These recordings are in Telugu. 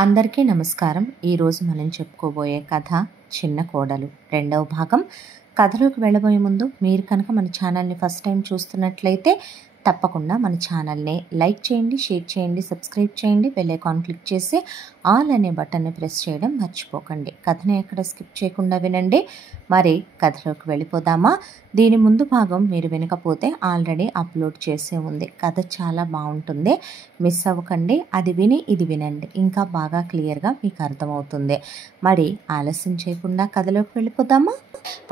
అందరికీ నమస్కారం. ఈరోజు మనం చెప్పుకోబోయే కథ చిన్న కోడలు రెండవ భాగం. కథలోకి వెళ్ళబోయే ముందు మీరు కనుక మన ఛానల్ని ఫస్ట్ టైం చూస్తున్నట్లయితే తప్పకుండా మన ఛానల్ని లైక్ చేయండి, షేర్ చేయండి, సబ్స్క్రైబ్ చేయండి, బెల్ ఐకాన్ క్లిక్ చేసి ఆల్ అనే బటన్ని ప్రెస్ చేయడం మర్చిపోకండి. కథని ఎక్కడ స్కిప్ చేయకుండా వినండి. మరి కథలోకి వెళ్ళిపోదామా? దీని ముందు భాగం మీరు వినకపోతే ఆల్రెడీ అప్లోడ్ చేసే ఉంది. కథ చాలా బాగుంటుంది, మిస్ అవ్వకండి. అది విని ఇది వినండి, ఇంకా బాగా క్లియర్గా మీకు అర్థమవుతుంది. మరి ఆలస్యం చేయకుండా కథలోకి వెళ్ళిపోదామా?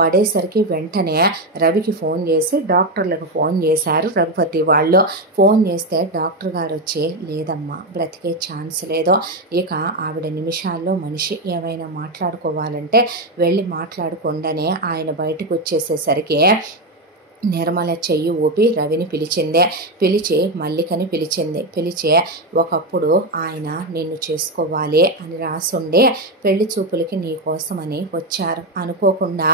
పడేసరికి వెంటనే రవికి ఫోన్ చేసి డాక్టర్లకు ఫోన్ చేశారు రఘుపతి వాళ్ళు. ఫోన్ చేస్తే డాక్టర్ గారు వచ్చి, లేదమ్మా, బ్రతికే ఛాన్స్ లేదో, ఇక ఆవిడ నిమిషాల్లో మనిషి, ఏమైనా మాట్లాడుకోవాలంటే వెళ్ళి మాట్లాడుకోండనే ఆయన బయటకు వచ్చేసేసరికి నిర్మల చెయ్యి ఊపి రవిని పిలిచి మల్లికని పిలిచి ఒకప్పుడు ఆయన నిన్ను చేసుకోవాలి అని రాసుండే పెళ్లి చూపులకి నీ కోసమని వచ్చారు. అనుకోకుండా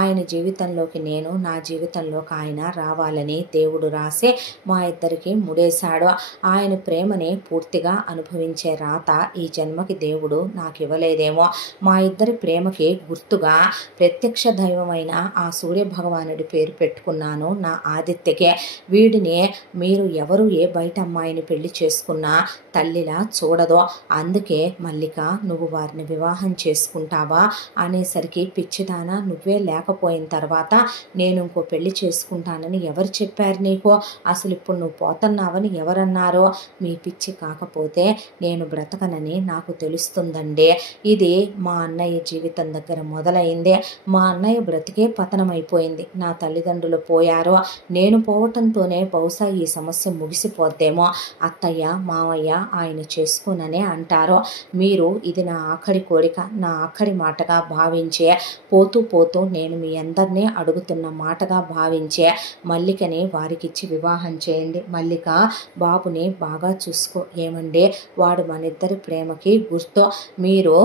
ఆయన జీవితంలోకి నేను, నా జీవితంలోకి ఆయన రావాలని దేవుడు రాసి మా ఇద్దరికి ముడేశాడు. ఆయన ప్రేమని పూర్తిగా అనుభవించే రాత ఈ జన్మకి దేవుడు నాకు ఇవ్వలేదేమో. మా ఇద్దరి ప్రేమకి గుర్తుగా ప్రత్యక్ష దైవమైన ఆ సూర్య భగవానుడి పేరు పెట్టుకున్నాను, నా ఆదిత్యకే. వీడిని మీరు ఎవరు ఏ బయట అమ్మాయిని పెళ్లి చేసుకున్నా తల్లిలా చూడదో, అందుకే మల్లిక నువ్వు వారిని వివాహం చేసుకుంటావా అనేసరికి, పిచ్చిదానా, నువ్వే లేకపోయిన తర్వాత నేను ఇంకో పెళ్లి చేసుకుంటానని ఎవరు చెప్పారు నీకు? అసలు ఇప్పుడు నువ్వు పోతున్నావని ఎవరన్నారో? మీ పిచ్చి కాకపోతే నేను బ్రతకనని నాకు తెలుస్తుందండి. ఇది మా అన్నయ్య జీవితం దగ్గర మొదలైందే. మా అన్నయ్య బ్రతికే పతనమైపోయింది. నా తల్లిదండ్రులు పోయారో, నేను పోవటంతోనే బహుశా ఈ సమస్య ముగిసిపోద్దేమో. అత్తయ్య మావయ్య ఆయన చేసుకోననే అంటారో. మీరు ఇది నా ఆఖరి కోరిక, నా ఆఖరి మాటగా భావించే పోతూ నేను మీ అందరినీ అడుగుతున్న మాటగా భావించే మల్లికని వారికిచ్చి వివాహం చేయండి. మల్లిక బాబుని బాగా చూసుకో. ఏమండి, వాడు మనిద్దరి ప్రేమకి గుర్తు. మీరు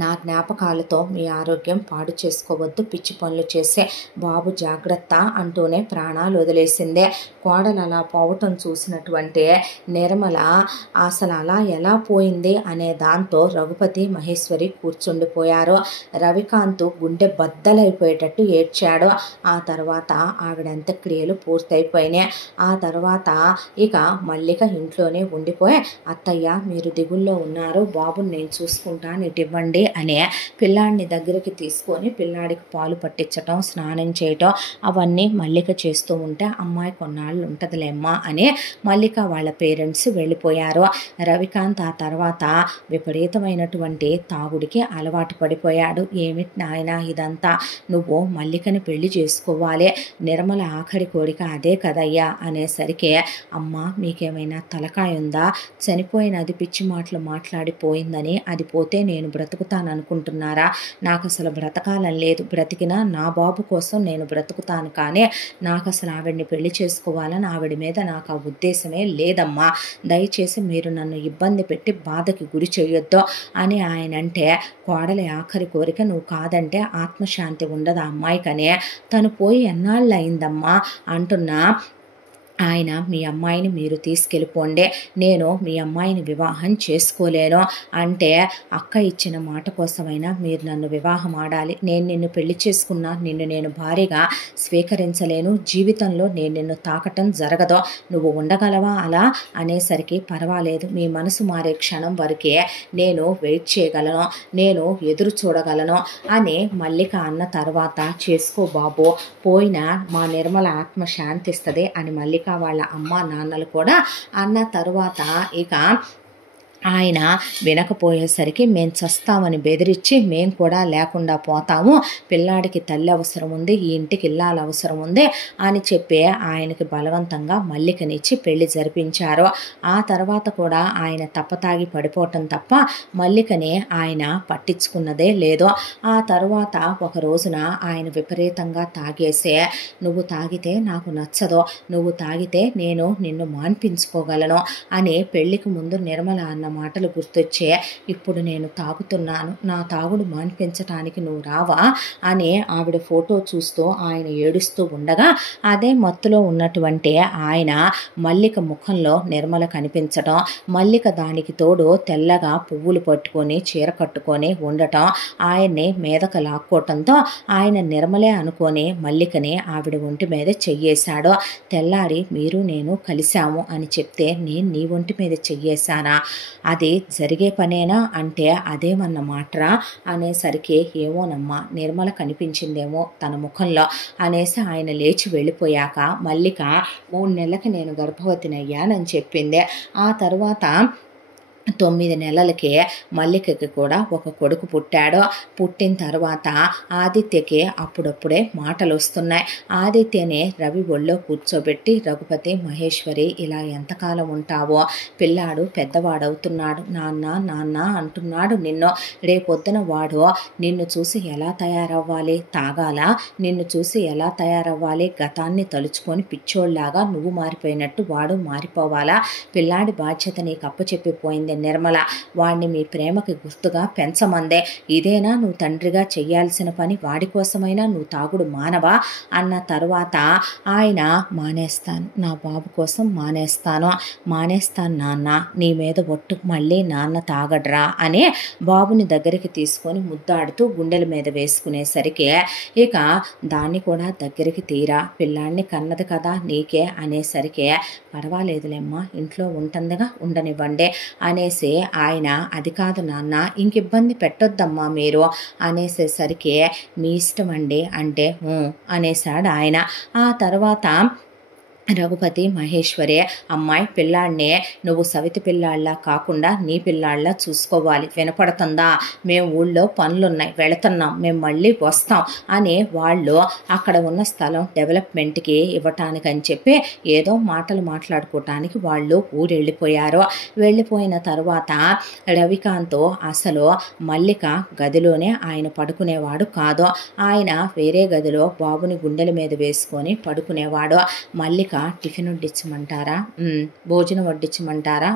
నా జ్ఞాపకాలతో మీ ఆరోగ్యం పాడు చేసుకోవద్దు, పిచ్చి పనులు చేసే బాబు జాగ్రత్త అంటూనే ప్రాణాలు వదిలేసిందే. కోడలు అలా పోవటం చూసినటువంటి నిర్మల అసలు అలా ఎలా పోయింది అనే దాంతో రఘుపతి మహేశ్వరి కూర్చుండిపోయారు. రవికాంత్ గుండె బద్దలైపోయేటట్టు ఏడ్చాడు. ఆ తర్వాత ఆవిడ అంత్యక్రియలు పూర్తయిపోయినాయి. ఆ తర్వాత ఇక మల్లిక ఇంట్లోనే ఉండిపోయి, అత్తయ్య మీరు దిగుల్లో ఉన్నారు, బాబుని నేను చూసుకుంటాను, ఇటు ఇవ్వండి అనే పిల్లాడిని దగ్గరికి తీసుకొని పిల్లాడికి పాలు పట్టించటం, స్నానం చేయటం అవన్నీ మల్లిక చేస్తూ ఉంటే, అమ్మాయి కొన్నాళ్ళు ఉంటుందిలేమ్మా అని మల్లిక వాళ్ళ పేరెంట్స్ వెళ్ళిపోయారు. రవికాంత్ ఆ తర్వాత విపరీతమైనటువంటి తాగుడికి అలవాటు పడిపోయాడు. ఏమిటి నాయనా ఇదంతా, నువ్వు మల్లికని పెళ్లి చేసుకోవాలి, నిర్మల ఆఖరి కోరిక అదే కదయ్యా అనేసరికి, అమ్మ మీకేమైనా తలకాయ ఉందా? చనిపోయినది పిచ్చి మాటలు మాట్లాడిపోయిందని అది పోతే నేను బ్రతుకుతాననుకుంటున్నారా? నాకు అసలు బ్రతకాలని లేదు. బ్రతికినా నా బాబు కోసం నేను బ్రతుకుతాను, కానీ నాకు అసలు ఆవిడ్ని పెళ్లి చేసుకోవాలని ఆవిడ మీద నాకు ఆ ఉద్దేశమే లేదమ్మా. దయచేసి మీరు నన్ను ఇబ్బంది పెట్టి బాధకి గురి చేయొద్దు అని ఆయన అంటే, కోడలి ఆఖరి కోరిక నువ్వు కాదంటే ఆత్మశాంతి ఉండదు ఆ అమ్మాయికనే. తను పోయి ఎన్నాళ్ళు అయిందమ్మా అంటున్నా ఆయన, మీ అమ్మాయిని మీరు తీసుకెళ్ళిపోండి, నేను మీ అమ్మాయిని వివాహం చేసుకోలేను అంటే, అక్క ఇచ్చిన మాట కోసమైనా మీరు నన్ను వివాహం ఆడాలి. నేను నిన్ను పెళ్లి చేసుకున్నా నిన్ను నేను భార్యగా స్వీకరించలేను. జీవితంలో నేను నిన్ను తాకటం జరగదు. నువ్వు ఉండగలవా అలా అనేసరికి, పర్వాలేదు, మీ మనసు మారే క్షణం వరకే నేను వెయిట్ చేయగలను, నేను ఎదురు చూడగలను అని మల్లిక అన్న తర్వాత, చేసుకో బాబు, పోయినా మా నిర్మల ఆత్మ శాంతిస్తుంది అని మల్లిక వాళ్ళ అమ్మ నాన్నలు కూడా అన్న తరువాత ఇక ఆయన వినకపోయేసరికి, మేము చస్తామని బెదిరించి మేము కూడా లేకుండా పోతాము, పిల్లాడికి తల్లి అవసరం ఉంది, ఈ ఇంటికి ఇల్లాల అవసరం ఉంది అని చెప్పి ఆయనకి బలవంతంగా మల్లికనిచ్చి పెళ్లి జరిపించారు. ఆ తర్వాత కూడా ఆయన తప్పతాగి పడిపోవటం తప్ప మల్లికని ఆయన పట్టించుకున్నదే లేదు. ఆ తర్వాత ఒక రోజున ఆయన విపరీతంగా తాగేసే, నువ్వు తాగితే నాకు నచ్చదు, నువ్వు తాగితే నేను నిన్ను మాన్పించుకోగలను అని పెళ్లికి ముందు నిర్మల అన్న మాటలు గుర్తొచ్చే ఇప్పుడు నేను తాగుతున్నాను, నా తాగుడు మాన్పించటానికి నువ్వు రావా అని ఆవిడ ఫోటో చూస్తూ ఆయన ఏడుస్తూ ఉండగా అదే మత్తులో ఉన్నటువంటి ఆయన మల్లిక ముఖంలో నిర్మల కనిపించడం, మల్లిక దానికి తోడు తెల్లగా పువ్వులు పట్టుకొని చీర కట్టుకొని ఉండటం, ఆయన్ని మీదకు లాక్కోవటంతో ఆయన నిర్మలే అనుకొని మల్లికని ఆవిడ ఒంటి మీద చెయ్యేశాడు. తెల్లారి మీరు నేను కలిశాము అని చెప్తే నేను నీ ఒంటి మీద చెయ్యేశానా, అది జరిగే పనేనా అంటే అదేమన్నమాటరా అనేసరికి ఏమోనమ్మా నిర్మల కనిపించిందేమో తన ముఖంలో అనేసి ఆయన లేచి వెళ్ళిపోయాక మల్లిక 3 నెలలకి నేను గర్భవతినయ్యానని చెప్పింది. ఆ తర్వాత 9 నెలలకే మల్లికకి కూడా ఒక కొడుకు పుట్టాడు. పుట్టిన తర్వాత ఆదిత్యకి అప్పుడప్పుడే మాటలు వస్తున్నాయి. ఆదిత్యని రవి ఒళ్ళో కూర్చోబెట్టి రఘుపతి మహేశ్వరి ఇలా ఎంతకాలం ఉంటావో, పిల్లాడు పెద్దవాడవుతున్నాడు, నాన్న నాన్న అంటున్నాడు నిన్ను, రేపొద్దున వాడు నిన్ను చూసి ఎలా తయారవ్వాలి, తాగాల, నిన్ను చూసి ఎలా తయారవ్వాలి, గతాన్ని తలుచుకొని పిచ్చోళ్లాగా నువ్వు మారిపోయినట్టు వాడు మారిపోవాలా, పిల్లాడి బాధ్యత నీకు అప్పచెప్పిపోయింది నిర్మల, వాణ్ణి మీ ప్రేమకి గుర్తుగా పెంచమందే, ఇదేనా నువ్వు తండ్రిగా చెయ్యాల్సిన పని, వాడి కోసమైనా నువ్వు తాగుడు మానవా అన్న తర్వాత ఆయన మానేస్తాను, నా బాబు కోసం మానేస్తాను నాన్న, నీ మీద ఒట్టు, మళ్ళీ నాన్న తాగడ్రా అని బాబుని దగ్గరికి తీసుకొని ముద్దాడుతూ గుండెల మీద వేసుకునేసరికి ఇక దాన్ని కూడా దగ్గరికి తీరా, పిల్లాన్ని కన్నది కదా నీకే అనేసరికి పర్వాలేదులేమ్మా ఇంట్లో ఉంటుందిగా ఉండనివ్వండి అనేసి ఆయన అది కాదు నాన్న ఇంక ఇబ్బంది పెట్టొద్దమ్మా మీరు అనేసేసరికి మీ ఇష్టం అండి అంటే అనేసాడు ఆయన. ఆ తర్వాత రఘుపతి మహేశ్వరి అమ్మాయి పిల్లాడినే నువ్వు సవితి పిల్లాళ్ళ కాకుండా నీ పిల్లాళ్ళ చూసుకోవాలి, వినపడుతుందా, మేము ఊళ్ళో పనులున్నాయి వెళుతున్నాం, మేము మళ్ళీ వస్తాం అని వాళ్ళు అక్కడ ఉన్న స్థలం డెవలప్మెంట్కి ఇవ్వటానికని చెప్పి ఏదో మాటలు మాట్లాడుకోవటానికి వాళ్ళు ఊరు వెళ్ళిపోయారు. వెళ్ళిపోయిన తర్వాత రవికాంత్ అసలు మల్లిక గదిలోనే ఆయన పడుకునేవాడు కాదు, ఆయన వేరే గదిలో బాబుని గుండెల మీద వేసుకొని పడుకునేవాడు. మల్లిక టిఫిన్ వడ్డించమంటారా, భోజనం వడ్డించమంటారా,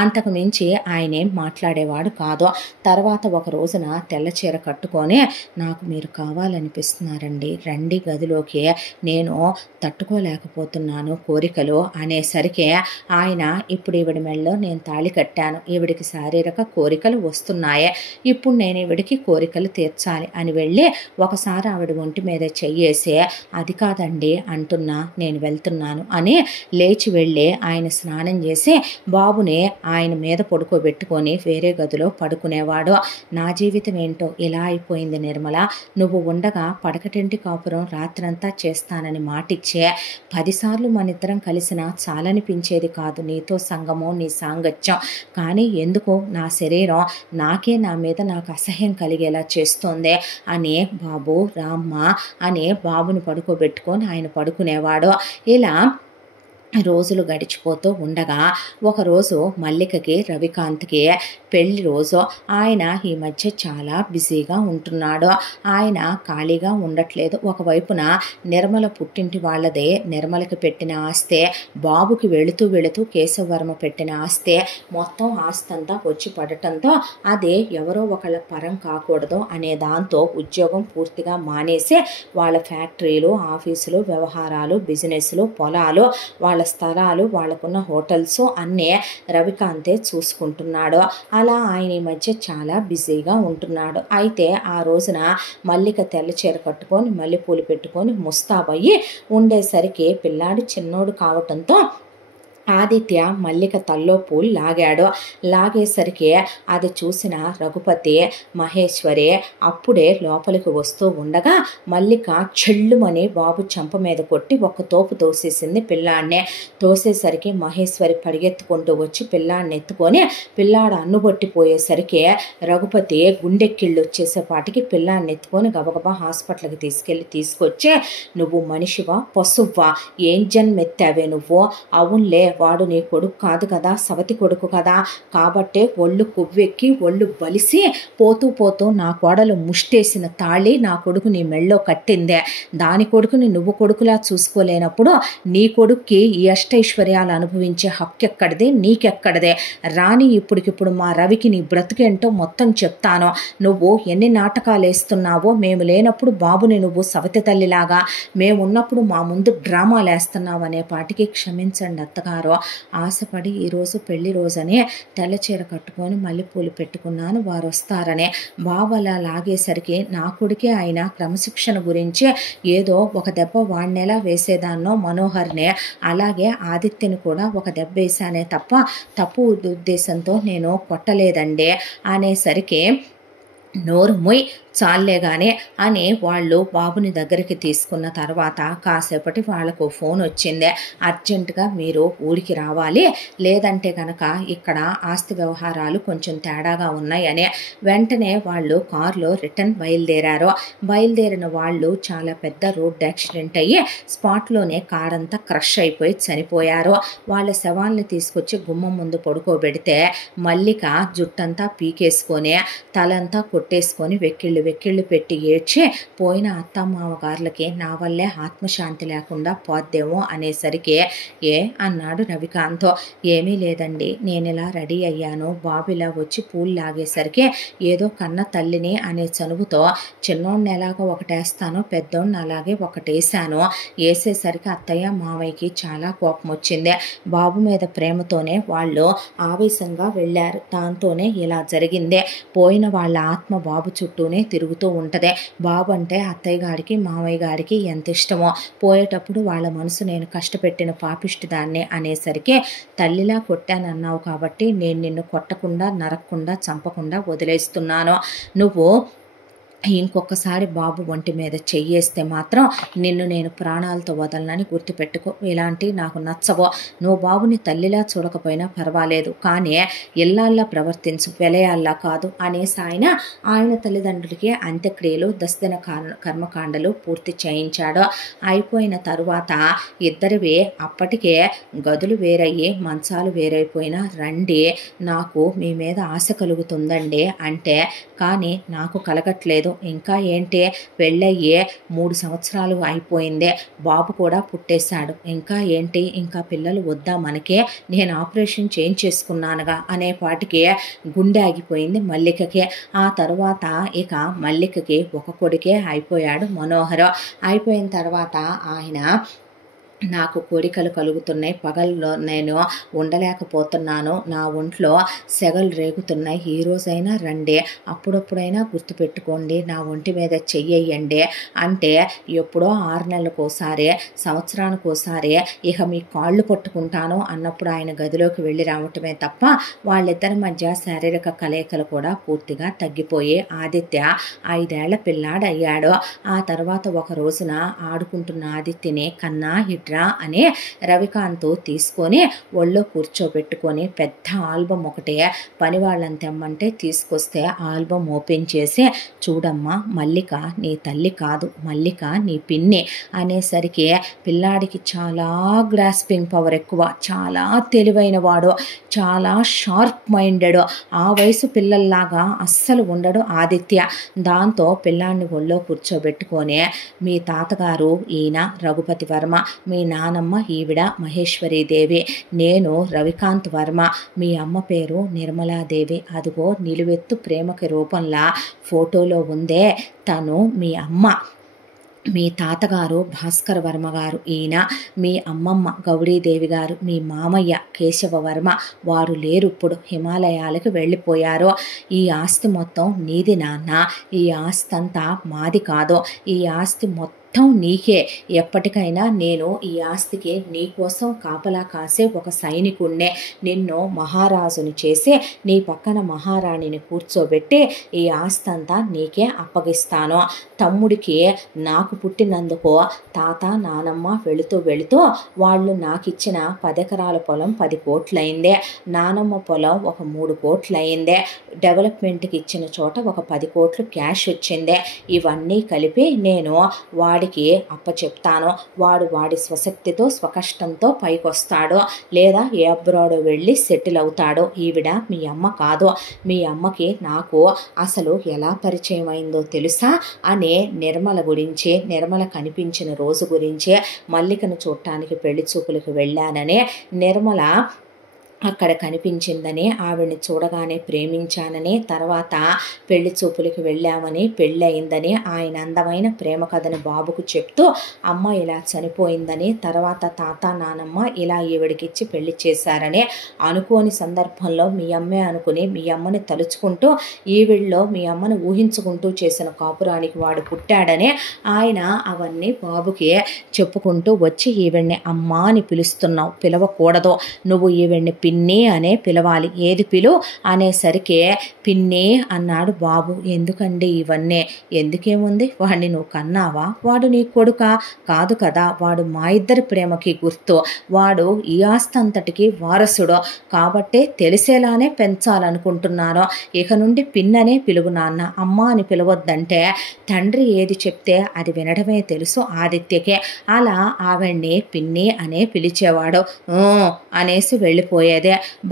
అంతకు మించి ఆయనేం మాట్లాడేవాడు కాదు. తర్వాత ఒక రోజున తెల్ల చీర కట్టుకొని నాకు మీరు కావాలనిపిస్తున్నారండి, రండి గదిలోకి, నేను తట్టుకోలేకపోతున్నాను కోరికలు అనేసరికి ఆయన ఇప్పుడు ఈవిడి మెళ్ళలో నేను తాళి కట్టాను, ఈవిడికి శారీరక కోరికలు వస్తున్నాయి, ఇప్పుడు నేను ఈవిడికి కోరికలు తీర్చాలి అని వెళ్ళి ఒకసారి ఆవిడ ఒంటి మీద చెయ్యేసి అది కాదండి అంటున్నా నేను వెళ్తున్నాను అని లేచి వెళ్ళి ఆయన స్నానం చేసి బాబుని ఆయన మీద పడుకోబెట్టుకొని వేరే గదిలో పడుకునేవాడు. నా జీవితం ఏంటో ఇలా అయిపోయింది నిర్మల, నువ్వు ఉండగా పడకటింటి కాపురం రాత్రంతా చేస్తానని మాటిచ్చే 10 సార్లు మన ఇద్దరం కలిసినా చాలనిపించేది కాదు నీతో సంగమో నీ సాంగత్యం, కానీ ఎందుకో నా శరీరం నాకే నా మీద నాకు అసహ్యం కలిగేలా చేస్తోంది అని బాబు రామ్మ అని బాబుని పడుకోబెట్టుకొని ఆయన పడుకునేవాడు. ఇలా రోజులు గడిచిపోతూ ఉండగా ఒకరోజు మల్లికకి రవికాంత్కి పెళ్లి రోజు. ఆయన ఈ మధ్య చాలా బిజీగా ఉంటున్నాడు, ఆయన ఖాళీగా ఉండట్లేదు. ఒకవైపున నిర్మల పుట్టింటి వాళ్ళదే నిర్మలకి పెట్టిన ఆస్తే, బాబుకి వెళుతూ వెళుతూ కేశవర్మ పెట్టిన ఆస్తే, మొత్తం ఆస్తంతా వచ్చి పడటంతో అదే ఎవరో ఒకళ్ళ పరం కాకూడదు అనే దాంతో ఉద్యోగం పూర్తిగా మానేసి వాళ్ళ ఫ్యాక్టరీలు ఆఫీసులు వ్యవహారాలు బిజినెస్లు పొలాలు వాళ్ళ స్థలాలు వాళ్ళకున్న హోటల్స్ అన్నీ రవికాంతే చూసుకుంటున్నాడు. అలా ఆయన ఈ మధ్య చాలా బిజీగా ఉంటున్నాడు. అయితే ఆ రోజున మల్లిక తెల్ల చీర కట్టుకొని మల్లెపూలు పెట్టుకొని ముస్తాబయ్యి ఉండేసరికి పిల్లాడు చిన్నోడు కావటంతో ఆదిత్య మల్లిక తల్లో పూలు లాగాడు. లాగేసరికి అది చూసిన రఘుపతి మహేశ్వరి అప్పుడే లోపలికి వస్తూ ఉండగా మల్లిక చెల్లుమని బాబు చెంప మీద కొట్టి ఒక తోపు తోసేసింది పిల్లాడినే. తోసేసరికి మహేశ్వరి పరిగెత్తుకుంటూ వచ్చి పిల్లాడిని ఎత్తుకొని పిల్లాడు అన్నుబట్టిపోయేసరికి రఘుపతి గుండెక్కిళ్ళు వచ్చేసేపాటికి పిల్లాడిని ఎత్తుకొని గబగబా హాస్పిటల్కి తీసుకొచ్చి నువ్వు మనిషివా పశువ్వా, ఏం జన్మెత్తావే నువ్వు, అవునులే వాడు నీ కొడుకు కాదు కదా, సవతి కొడుకు కదా, కాబట్టే ఒళ్ళు కొవ్వెక్కి ఒళ్ళు బలిసి పోతూ పోతూ నా కోడలు ముష్టేసిన తాళి నా కొడుకు నీ మెళ్ళో కట్టిందే. దాని కొడుకుని నువ్వు కొడుకులా చూసుకోలేనప్పుడు నీ కొడుక్కి ఈ అష్టైశ్వర్యాలు అనుభవించే హక్కు ఎక్కడిదే, నీకెక్కడదే. రాని ఇప్పటికిప్పుడు మా రవికి నీ బ్రతుకేంటో మొత్తం చెప్తాను. నువ్వు ఎన్ని నాటకాలు వేస్తున్నావో, మేము లేనప్పుడు బాబుని నువ్వు సవతి తల్లిలాగా, మేమున్నప్పుడు మా ముందు డ్రామాలు వేస్తున్నావు అనే పాటికి క్షమించండి అత్తగారు. ఆశపడి ఈరోజు పెళ్లి రోజనే తెల్ల చీర కట్టుకొని మల్లెపూలు పెట్టుకున్నాను వారు వస్తారనే. బాబు అలా లాగేసరికి నా కొడుకే అయినా క్రమశిక్షణ గురించి ఏదో ఒక దెబ్బ వాడినేలా వేసేదాన్నో మనోహర్నే అలాగే ఆదిత్యని కూడా ఒక దెబ్బ వేశానే తప్ప తప్పు ఉద్దేశంతో నేను కొట్టలేదండి అనేసరికి నోరు మొయ్ చాలేగానే అని వాళ్ళు బాబుని దగ్గరికి తీసుకున్న తర్వాత కాసేపటి వాళ్లకు ఫోన్ వచ్చిందే, అర్జెంటుగా మీరు ఊరికి రావాలి, లేదంటే కనుక ఇక్కడ ఆస్తి వ్యవహారాలు కొంచెం తేడాగా ఉన్నాయని. వెంటనే వాళ్ళు కారులో రిటర్న్ బయలుదేరారు. బయలుదేరిన వాళ్ళు చాలా పెద్ద రోడ్ యాక్సిడెంట్ అయ్యి స్పాట్లోనే కారంతా క్రష్ అయిపోయి చనిపోయారు. వాళ్ళ శవాల్ని తీసుకొచ్చి గుమ్మం ముందు పడుకోబెడితే మల్లిక జుట్టంతా పీకేసుకొని తలంతా కొట్టేసుకొని వెక్కిళ్ళు పెట్టి ఏడ్చి పోయిన అత్తమామగారులకి నా వల్లే ఆత్మశాంతి లేకుండా పోద్దేమో అనేసరికి ఏ అన్నాడు రవికాంత్. ఏమీ లేదండి, నేను ఇలా రెడీ అయ్యాను, బాబు ఇలా వచ్చి పూలు లాగేసరికి ఏదో కన్న తల్లిని అనే చనువుతో చిన్నోడిని ఎలాగో ఒకటేస్తానో పెద్దోడిని అలాగే ఒకటేసాను. వేసేసరికి అత్తయ్య మామయ్యకి చాలా కోపం వచ్చింది. బాబు మీద ప్రేమతోనే వాళ్ళు ఆవేశంగా వెళ్ళారు, దాంతోనే ఇలా జరిగిందే. పోయిన వాళ్ళ ఆత్మ బాబు చుట్టూనే తిరుగుతూ ఉంటదే. బాబు అంటే అత్తయ్య గారికి మామయ్య గారికి ఎంత ఇష్టమో, పోయేటప్పుడు వాళ్ళ మనసు నేను కష్టపెట్టిన పాపిష్టి దాన్ని అనేసరికి తల్లిలా కొట్టానన్నావు కాబట్టి నేను నిన్ను కొట్టకుండా నరక్కుండా చంపకుండా వదిలేస్తున్నాను. నువ్వు ఇంకొకసారి బాబు ఒంటి మీద చెయ్యేస్తే మాత్రం నిన్ను నేను ప్రాణాలతో వదలనని గుర్తుపెట్టుకో. ఇలాంటి నాకు నచ్చవో. నువ్వు బాబుని తల్లిలా చూడకపోయినా పర్వాలేదు, కానీ ఇల్లాల్లా ప్రవర్తించు, వెలయాల్లా కాదు అనేసి ఆయన తల్లిదండ్రులకి అంత్యక్రియలు దశదిన కర్మకాండలు పూర్తి చేయించాడు. అయిపోయిన తరువాత ఇద్దరివి అప్పటికే గదులు వేరయ్యి మంచాలు వేరైపోయినా రండి, నాకు మీ మీద ఆశ కలుగుతుందండి అంటే, కానీ నాకు కలగట్లేదు. ఇంకా ఏంటి, పెళ్ళయ్యే 3 సంవత్సరాలు అయిపోయిందే, బాబు కూడా పుట్టేశాడు, ఇంకా ఏంటి, ఇంకా పిల్లలు వద్దా మనకే, నేను ఆపరేషన్ చేయించేసుకున్నానుగా అనే పాటికి గుండె ఆగిపోయింది మల్లికకి. ఆ తర్వాత ఇక మల్లికకి ఒక కొడుకే అయిపోయాడు మనోహర్. అయిపోయిన తర్వాత ఆయన నాకు కోరికలు కలుగుతున్నాయి, పగల్లో నేను ఉండలేకపోతున్నాను, నా ఒంట్లో సెగలు రేగుతున్నాయి, ఈ రోజైనా రండి, అప్పుడప్పుడైనా గుర్తుపెట్టుకోండి, నా ఒంటి మీద చెయ్యండి అంటే ఎప్పుడో 6 నెలలకోసారి సంవత్సరానికోసారి ఇక మీ కాళ్ళు పట్టుకుంటాను అన్నప్పుడు ఆయన గదిలోకి వెళ్ళి రావటమే తప్ప వాళ్ళిద్దరి మధ్య శారీరక కలయికలు కూడా పూర్తిగా తగ్గిపోయి ఆదిత్య 5 ఏళ్ల పిల్లాడయ్యాడు. ఆ తర్వాత ఒక రోజున ఆడుకుంటున్న ఆదిత్యని కన్నా హిట్రా అని రవికాంత్ తీసుకొని ఒళ్ళో కూర్చోబెట్టుకొని పెద్ద ఆల్బమ్ ఒకటే పని వాళ్ళని తెమ్మంటే తీసుకొస్తే ఆల్బమ్ ఓపెన్ చేసి, చూడమ్మా మల్లిక నీ తల్లి కాదు, మల్లిక నీ పిన్ని అనేసరికి పిల్లాడికి చాలా గ్రాస్పింగ్ పవర్ ఎక్కువ, చాలా తెలివైన వాడు, చాలా షార్ప్ మైండెడ్, ఆ వయసు పిల్లల్లాగా అస్సలు ఉండడు ఆదిత్య. దాంతో పిల్లాడిని ఒళ్ళో కూర్చోబెట్టుకొని, మీ తాతగారు ఈయన రఘుపతి వర్మ, మీ నానమ్మ ఈవిడ మహేశ్వరీదేవి, నేను రవికాంత్ వర్మ, మీ అమ్మ పేరు నిర్మలాదేవి, అదిగో నిలువెత్తు ప్రేమకి రూపంలా ఫోటోలో ఉందే తను మీ అమ్మ, మీ తాతగారు భాస్కర వర్మ గారు ఈయన, మీ అమ్మమ్మ గౌరీదేవి గారు, మీ మామయ్య కేశవ వర్మ, వారు లేరు ఇప్పుడు, హిమాలయాలకు వెళ్ళిపోయారు. ఈ ఆస్తి మొత్తం నీది నాన్న, ఈ ఆస్తి అంతా మాది కాదు, ఈ ఆస్తి మొత్తం నీకే, ఎప్పటికైనా నేను ఈ ఆస్తికి నీకోసం కాపలా కాసే ఒక సైనికుణ్ణే, నిన్ను మహారాజుని చేసి నీ పక్కన మహారాణిని కూర్చోబెట్టి ఈ ఆస్తి అంతా నీకే అప్పగిస్తాను. తమ్ముడికి నాకు పుట్టినందుకు తాత నానమ్మ వెళుతూ వాళ్ళు నాకు ఇచ్చిన 10 ఎకరాల పొలం 10 కోట్లయిందే, నానమ్మ పొలం ఒక 3 కోట్లయిందే, డెవలప్మెంట్కి ఇచ్చిన చోట ఒక 10 కోట్లు క్యాష్ వచ్చిందే. ఇవన్నీ కలిపి నేను వాడికి అప్పచెప్తాను. వాడు వాడి స్వశక్తితో స్వకష్టంతో పైకొస్తాడు, లేదా ఏ అబ్రాడ్ వెళ్ళి సెటిల్ అవుతాడు. ఈవిడ మీ అమ్మ కాదు. మీ అమ్మకి నాకు అసలు ఎలా పరిచయం అయిందో తెలుసా అనే నిర్మల గురించి, నిర్మల కనిపించిన రోజు గురించే మల్లికను చూడటానికి పెళ్లి చూపులకు వెళ్ళాననే, నిర్మల అక్కడ కనిపించిందని, ఆవిడ్ని చూడగానే ప్రేమించానని, తర్వాత పెళ్లి చూపులకు వెళ్ళామని, పెళ్ళి అయిందని ఆయన అందమైన ప్రేమ కథను బాబుకు చెప్తూ అమ్మ ఇలా చనిపోయిందని, తర్వాత తాత నానమ్మ ఇలా ఈవిడికిచ్చి పెళ్లి చేశారని, అనుకోని సందర్భంలో మీ అమ్మే అనుకుని మీ అమ్మని తలుచుకుంటూ ఈవిడ్లో మీ అమ్మను ఊహించుకుంటూ చేసిన కాపురానికి వాడు పుట్టాడని ఆయన అవన్నీ బాబుకి చెప్పుకుంటూ వచ్చి ఈవిడ్ని అమ్మ అని పిలుస్తున్నావు, పిలవకూడదు, నువ్వు ఈవిడ్ని పిన్ని అనే పిలవాలి, ఏది పిలు అనేసరికి పిన్ని అన్నాడు బాబు. ఎందుకండి ఇవన్నీ? ఎందుకేముంది, వాడిని నువ్వు కన్నావా? వాడు నీ కొడుకా? కాదు కదా, వాడు మా ఇద్దరి ప్రేమకి గుర్తు, వాడు ఈ ఆస్తి అంతటికి వారసుడు కాబట్టే తెలిసేలానే పెంచాలనుకుంటున్నాను. ఇక నుండి పిన్ననే పిలువు నాన్న, అమ్మ అని పిలవద్దంటే తండ్రి ఏది చెప్తే అది వినడమే తెలుసు ఆదిత్యకే. అలా ఆవిడ్ని పిన్ని అనే పిలిచేవాడు. అనేసి వెళ్ళిపోయేది.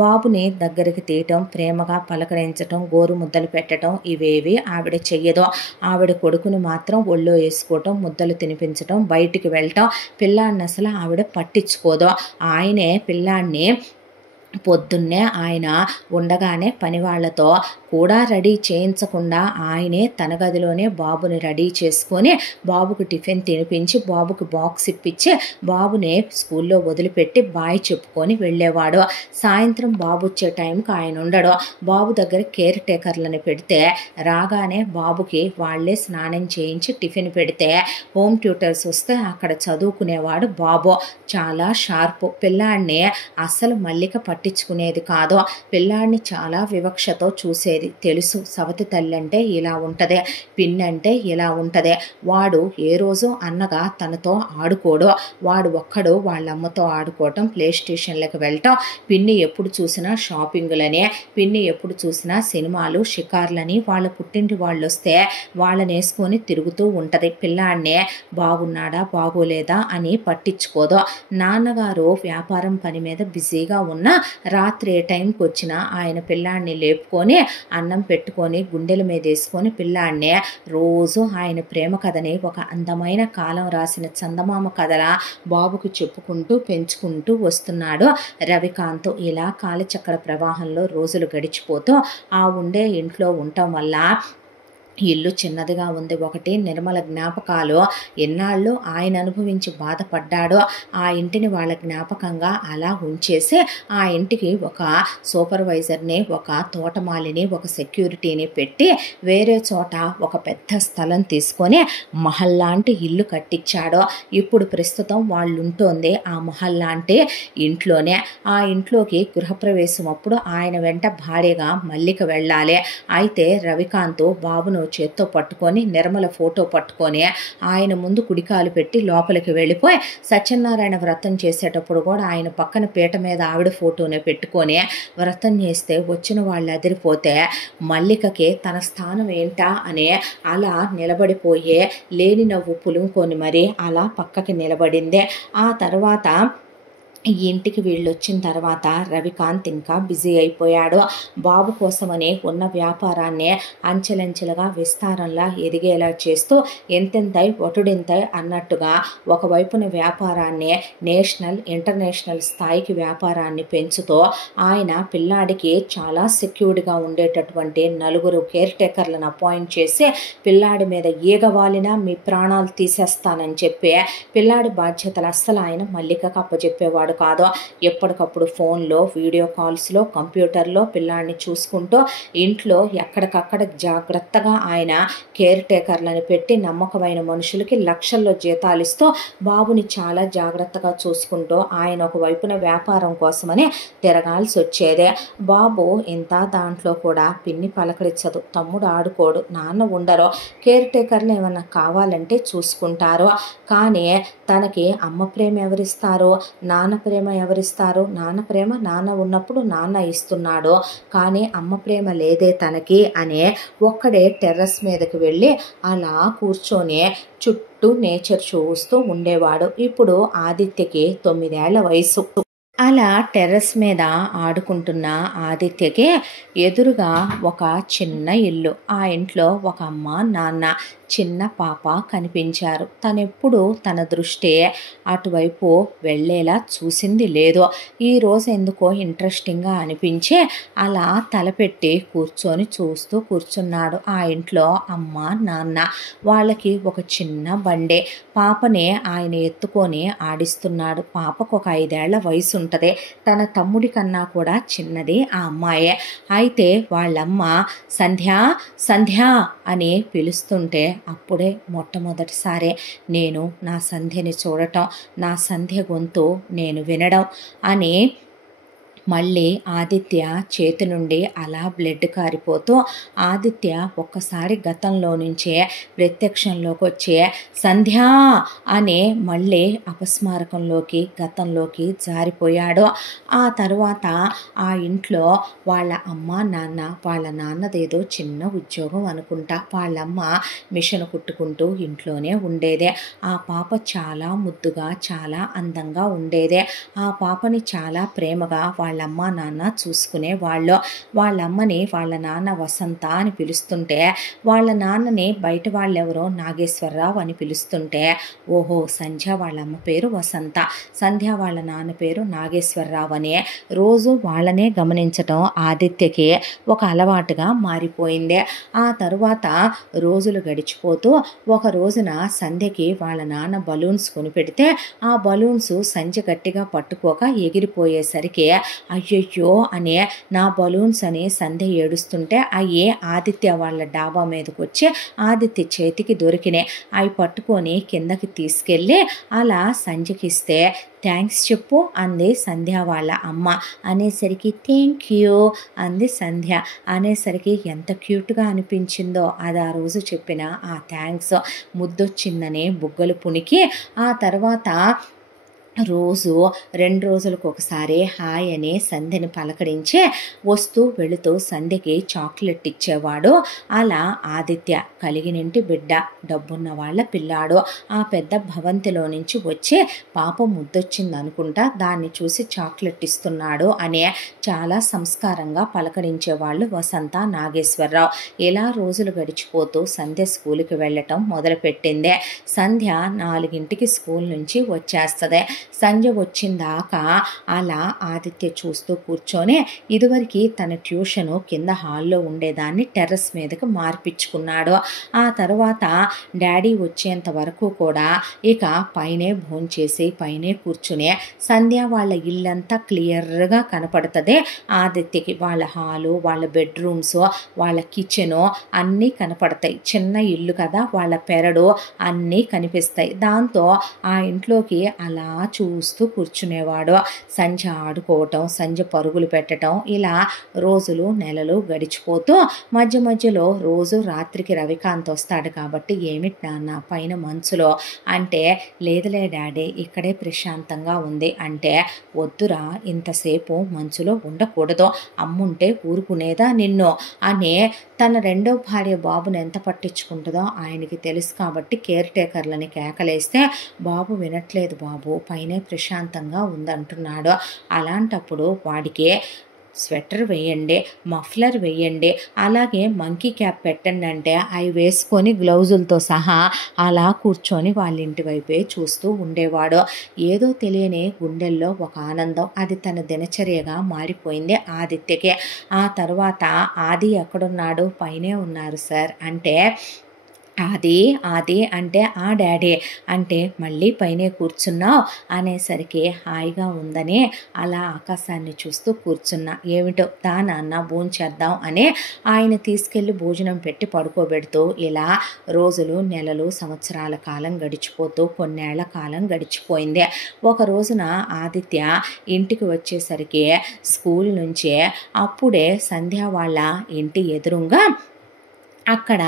బాబుని దగ్గరికి తీయటం, ప్రేమగా పలకరించటం, గోరు ముద్దలు పెట్టడం ఇవేవి ఆవిడ చెయ్యదు. ఆవిడ కొడుకుని మాత్రం ఒళ్ళో వేసుకోవటం, ముద్దలు తినిపించటం, బయటికి వెళ్ళటం, పిల్లాడిని అసలు ఆవిడ పట్టించుకోదు. ఆయనే పిల్లాడిని పొద్దున్నే ఆయన ఉండగానే పనివాళ్లతో కూడా రెడీ చేయించకుండా ఆయనే తన గదిలోనే బాబుని రెడీ చేసుకొని బాబుకు టిఫిన్ తినిపించి బాబుకి బాక్స్ ఇప్పించి బాబుని స్కూల్లో వదిలిపెట్టి బాయ్ చెప్పుకొని వెళ్ళేవాడు. సాయంత్రం బాబు వచ్చే టైంకి ఆయన ఉండడు. బాబు దగ్గర కేర్ టేకర్లను పెడితే రాగానే బాబుకి వాళ్లే స్నానం చేయించి టిఫిన్ పెడితే హోమ్ ట్యూటర్స్ వస్తే అక్కడ చదువుకునేవాడు బాబు. చాలా షార్పు. పిల్లాడిని అస్సలు మల్లిక పట్టించుకునేది కాదు. పిల్లాడిని చాలా వివక్షతో చూసేది. తెలుసు సవతి తల్లి అంటే ఇలా ఉంటదే, పిన్నంటే ఇలా ఉంటదే. వాడు ఏ రోజు అన్నగా తనతో ఆడుకోడు. వాడు ఒక్కడు వాళ్ళమ్మతో ఆడుకోవటం, ప్లే స్టేషన్లకు వెళ్ళటం, పిన్ని ఎప్పుడు చూసినా షాపింగులనే, పిన్ని ఎప్పుడు చూసినా సినిమాలు షికార్లని, వాళ్ళ పుట్టింటి వాళ్ళు వస్తే వాళ్ళని వేసుకొని తిరుగుతూ ఉంటది. పిల్లాడినే బాగున్నాడా బాగోలేదా అని పట్టించుకోదు. నాన్నగారు వ్యాపారం పని మీద బిజీగా ఉన్నా రాత్రి ఏ టైంకి వచ్చినా ఆయన పిల్లాడిని లేపుకొని అన్నం పెట్టుకొని గుండెల మీద వేసుకొని పిల్లాడినే రోజు ఆయన ప్రేమ కథని ఒక అందమైన కాలం రాసిన చందమామ కథలా బాబుకు చెప్పుకుంటూ పెంచుకుంటూ వస్తున్నాడు రవికాంత్. ఇలా కాలచక్ర ప్రవాహంలో రోజులు గడిచిపోతూ ఆ ఉండే ఇంట్లో ఉండటం వల్ల ఇల్లు చిన్నదిగా ఉంది. ఒకటి నిర్మల జ్ఞాపకాలు. ఎన్నాళ్ళు ఆయన అనుభవించి బాధపడ్డాడో ఆ ఇంటిని వాళ్ళ జ్ఞాపకంగా అలా ఉంచేసి ఆ ఇంటికి ఒక సూపర్వైజర్ని, ఒక తోటమాలిని, ఒక సెక్యూరిటీని పెట్టి వేరే చోట ఒక పెద్ద స్థలం తీసుకొని మహల్ లాంటి ఇల్లు కట్టించాడో. ఇప్పుడు ప్రస్తుతం వాళ్ళు ఉంటోంది ఆ మహల్ లాంటి ఇంట్లోనే. ఆ ఇంట్లోకి గృహప్రవేశం అప్పుడు ఆయన వెంట భార్యగా మల్లిక వెళ్ళాలి. అయితే రవికాంత్ బాబును చేత్తో పట్టుకొని నిర్మల ఫోటో పట్టుకొని ఆయన ముందు కుడికాలు పెట్టి లోపలికి వెళ్ళిపోయి సత్యనారాయణ వ్రతం చేసేటప్పుడు కూడా ఆయన పక్కన పీట మీద ఆవిడ ఫోటోనే పెట్టుకొని వ్రతం చేస్తే వచ్చిన వాళ్ళు అదిరిపోతే మల్లికకి తన స్థానం ఏంటా అని అలా నిలబడిపోయే లేని నవ్వు పులుముకొని మరి అలా పక్కకి నిలబడింది. ఆ తర్వాత ఈ ఇంటికి వీళ్ళు వచ్చిన తర్వాత రవికాంత్ ఇంకా బిజీ అయిపోయాడు. బాబు కోసమని ఉన్న వ్యాపారాన్ని అంచెలంచెలుగా విస్తారంలా ఎదిగేలా చేస్తూ ఎంతెంతై ఒటుడింతై అన్నట్టుగా ఒకవైపున వ్యాపారాన్ని నేషనల్ ఇంటర్నేషనల్ స్థాయికి వ్యాపారాన్ని పెంచుతూ ఆయన పిల్లాడికి చాలా సెక్యూర్డ్గా ఉండేటటువంటి 4 కేర్ టేకర్లను అపాయింట్ చేసి పిల్లాడి మీద ఈగవాలినా మీ ప్రాణాలు తీసేస్తానని చెప్పి పిల్లాడి బాధ్యతలు అస్సలు ఆయన మల్లికకు అప్పచెప్పేవాడు కాదు. ఎప్పటికప్పుడు ఫోన్లో, వీడియో కాల్స్లో, కంప్యూటర్లో పిల్లాడిని చూసుకుంటూ ఇంట్లో ఎక్కడికక్కడ జాగ్రత్తగా ఆయన కేర్ టేకర్లను పెట్టి నమ్మకమైన మనుషులకి లక్షల్లో జీతాలు ఇస్తూ బాబుని చాలా జాగ్రత్తగా చూసుకుంటూ ఆయన ఒకవైపున వ్యాపారం కోసమని తిరగాల్సి వచ్చేదే. బాబు ఇంత దాంట్లో కూడా పిన్ని పలకరించదు, తమ్ముడు ఆడుకోడు, నాన్న ఉండరు, కేర్ టేకర్లు ఏమన్నా కావాలంటే చూసుకుంటారు. కానీ తనకి అమ్మ ప్రేమ ఎవరిస్తారు, నాన్న ప్రేమ ఎవరిస్తారు? నాన్న ప్రేమ నాన్న ఉన్నప్పుడు నాన్న ఇస్తున్నాడు, కానీ అమ్మ ప్రేమ లేదే తనకి అనే ఒక్కడే టెర్రస్ మీదకి వెళ్ళి అలా కూర్చొని చుట్టూ నేచర్ చూస్తూ ఉండేవాడు. ఇప్పుడు ఆదిత్యకి 9 ఏళ్ల వయసు. అలా టెర్రస్ మీద ఆడుకుంటున్న ఆదిత్యకి ఎదురుగా ఒక చిన్న ఇల్లు, ఆ ఇంట్లో ఒక అమ్మ నాన్న చిన్న పాప కనిపించారు. తనెప్పుడు తన దృష్టి అటువైపు వెళ్ళేలా చూసింది లేదు. ఈరోజు ఎందుకో ఇంట్రెస్టింగ్గా అనిపించి అలా తలపెట్టి చూస్తూ కూర్చున్నాడు. ఆ ఇంట్లో అమ్మ నాన్న, వాళ్ళకి ఒక చిన్న బండి, పాపని ఆయన ఎత్తుకొని ఆడిస్తున్నాడు. పాపకు ఒక 5 ఏళ్ల వయసు ఉంటుంది. తన తమ్ముడి కన్నా కూడా చిన్నది ఆ అమ్మాయే. అయితే వాళ్ళమ్మ సంధ్య సంధ్య అని పిలుస్తుంటే అప్పుడే మొట్టమొదటిసారే నేను నా సంధ్యని చూడటం, నా సంధ్య గొంతు నేను వినడం అని మళ్ళీ ఆదిత్య చేతి నుండి అలా బ్లడ్ కారిపోతూ ఆదిత్య ఒక్కసారి గతంలో నుంచే ప్రత్యక్షంలోకి వచ్చే సంధ్య అనే మళ్ళీ అపస్మారకంలోకి గతంలోకి జారిపోయాడు. ఆ తర్వాత ఆ ఇంట్లో వాళ్ళ అమ్మ నాన్న, వాళ్ళ నాన్నదేదో చిన్న ఉద్యోగం అనుకుంటా, వాళ్ళమ్మ మిషన్ కుట్టుకుంటూ ఇంట్లోనే ఉండేదే. ఆ పాప చాలా ముద్దుగా చాలా అందంగా ఉండేదే. ఆ పాపని చాలా ప్రేమగా వాళ్ళమ్మ నాన్న చూసుకునేవాళ్ళు. వాళ్ళమ్మని వాళ్ళ నాన్న వసంత అని పిలుస్తుంటే, వాళ్ళ నాన్నని బయట వాళ్ళెవరో నాగేశ్వరరావు అని పిలుస్తుంటే, ఓహో సంధ్య వాళ్ళమ్మ పేరు వసంత, సంధ్య వాళ్ళ నాన్న పేరు నాగేశ్వరరావు అని రోజు వాళ్ళనే గమనించటం ఆదిత్యకి ఒక అలవాటుగా మారిపోయింది. ఆ తరువాత రోజులు గడిచిపోతూ ఒక రోజున సంధ్యకి వాళ్ళ నాన్న బలూన్స్ కొనిపెడితే ఆ బలూన్స్ సంధ్య గట్టిగా పట్టుకోక ఎగిరిపోయేసరికి అయ్యయ్యో అనే నా బలూన్స్ అని సంధ్య ఏడుస్తుంటే అయ్యే ఆదిత్య వాళ్ళ డాబా మీదకి వచ్చి ఆదిత్య చేతికి దొరికినాయి. అవి పట్టుకొని కిందకి తీసుకెళ్ళి అలా సంధ్యకి ఇస్తే థ్యాంక్స్ చెప్పు అంది సంధ్య వాళ్ళ అమ్మ. అనేసరికి థ్యాంక్ యూ అంది సంధ్య. అనేసరికి ఎంత క్యూట్గా అనిపించిందో అది ఆ రోజు చెప్పిన ఆ థ్యాంక్స్. ముద్దొచ్చిందని బుగ్గలు పుణికి ఆ తర్వాత రోజు 2 రోజులకు ఒకసారి హాయ్ అని సంధ్యని పలకరించి వస్తూ వెళుతూ సంధ్యకి చాక్లెట్ ఇచ్చేవాడు. అలా ఆదిత్య కలిగినింటి బిడ్డ, డబ్బున్న వాళ్ళ పిల్లాడు. ఆ పెద్ద భవంతిలో నుంచి వచ్చి పాప ముద్దొచ్చింది అనుకుంటా దాన్ని చూసి చాక్లెట్ ఇస్తున్నాడు అనే చాలా సంస్కారంగా పలకరించేవాళ్ళు వసంత నాగేశ్వరరావు. ఇలా రోజులు గడిచిపోతూ సంధ్య స్కూల్కి వెళ్ళటం మొదలుపెట్టిందే. సంధ్య 4ంటికి స్కూల్ నుంచి వచ్చేస్తుంది. సంధ్య వచ్చిందాకా అలా ఆదిత్య చూస్తూ కూర్చొని ఇదివరకు తన ట్యూషను కింద హాల్లో ఉండేదాన్ని టెర్రస్ మీదకి మార్పించుకున్నాడు. ఆ తర్వాత డాడీ వచ్చేంత వరకు కూడా ఇక పైనే భోంచేసి పైనే కూర్చుని సంధ్య వాళ్ళ ఇల్లంతా క్లియర్గా కనపడుతుంది ఆదిత్యకి. వాళ్ళ హాలు, వాళ్ళ బెడ్రూమ్స్, వాళ్ళ కిచెను అన్నీ కనపడతాయి. చిన్న ఇల్లు కదా, వాళ్ళ పెరడు అన్నీ కనిపిస్తాయి. దాంతో ఆ ఇంట్లోకి అలా చూస్తూ కూర్చునేవాడు. సంధ్య ఆడుకోవటం, సంధ్య పరుగులు పెట్టడం, ఇలా రోజులు నెలలు గడిచిపోతూ మధ్య మధ్యలో రోజు రాత్రికి రవికాంత్ వస్తాడు కాబట్టి ఏమిటి నాన్న పైన మంచులో అంటే, లేదులే డాడీ ఇక్కడే ప్రశాంతంగా ఉంది అంటే, వద్దురా ఇంతసేపు మంచులో ఉండకూడదు, అమ్ముంటే ఊరుకునేదా నిన్ను అనే తన రెండో భార్య బాబుని ఎంత పట్టించుకుంటుందో ఆయనకి తెలుసు కాబట్టి కేర్ టేకర్లని కేకలేస్తే బాబు వినట్లేదు, బాబు పైనే ప్రశాంతంగా ఉందంటున్నాడు. అలాంటప్పుడు వాడికి స్వెటర్ వేయండి, మఫ్లర్ వేయండి, అలాగే మంకీ క్యాప్ పెట్టండి అంటే అవి వేసుకొని గ్లౌజులతో సహా అలా కూర్చొని వాళ్ళ ఇంటి వైపే చూస్తూ ఉండేవాడు. ఏదో తెలియని గుండెల్లో ఒక ఆనందం, అది తన దినచర్యగా మారిపోయింది ఆదిత్యకి. ఆ తర్వాత ఆది ఎక్కడున్నాడు? పైనే ఉన్నారు సార్ అంటే, ఆది అంటే ఆ డాడీ అంటే మళ్ళీ పైనే కూర్చున్నావు అనేసరికి హాయిగా ఉందని అలా ఆకాశాన్ని చూస్తూ కూర్చున్నా. ఏమిటో దా నాన్న భోంచేద్దాం అని ఆయన తీసుకెళ్ళి భోజనం పెట్టి పడుకోబెడుతూ ఇలా రోజులు నెలలు సంవత్సరాల కాలం గడిచిపోతూ కొన్నేళ్ల కాలం గడిచిపోయింది. ఒక రోజున ఆదిత్య ఇంటికి వచ్చేసరికి స్కూల్ నుంచే అప్పుడే సంధ్య వాళ్ళ ఇంటి ఎదురుగా అక్కడ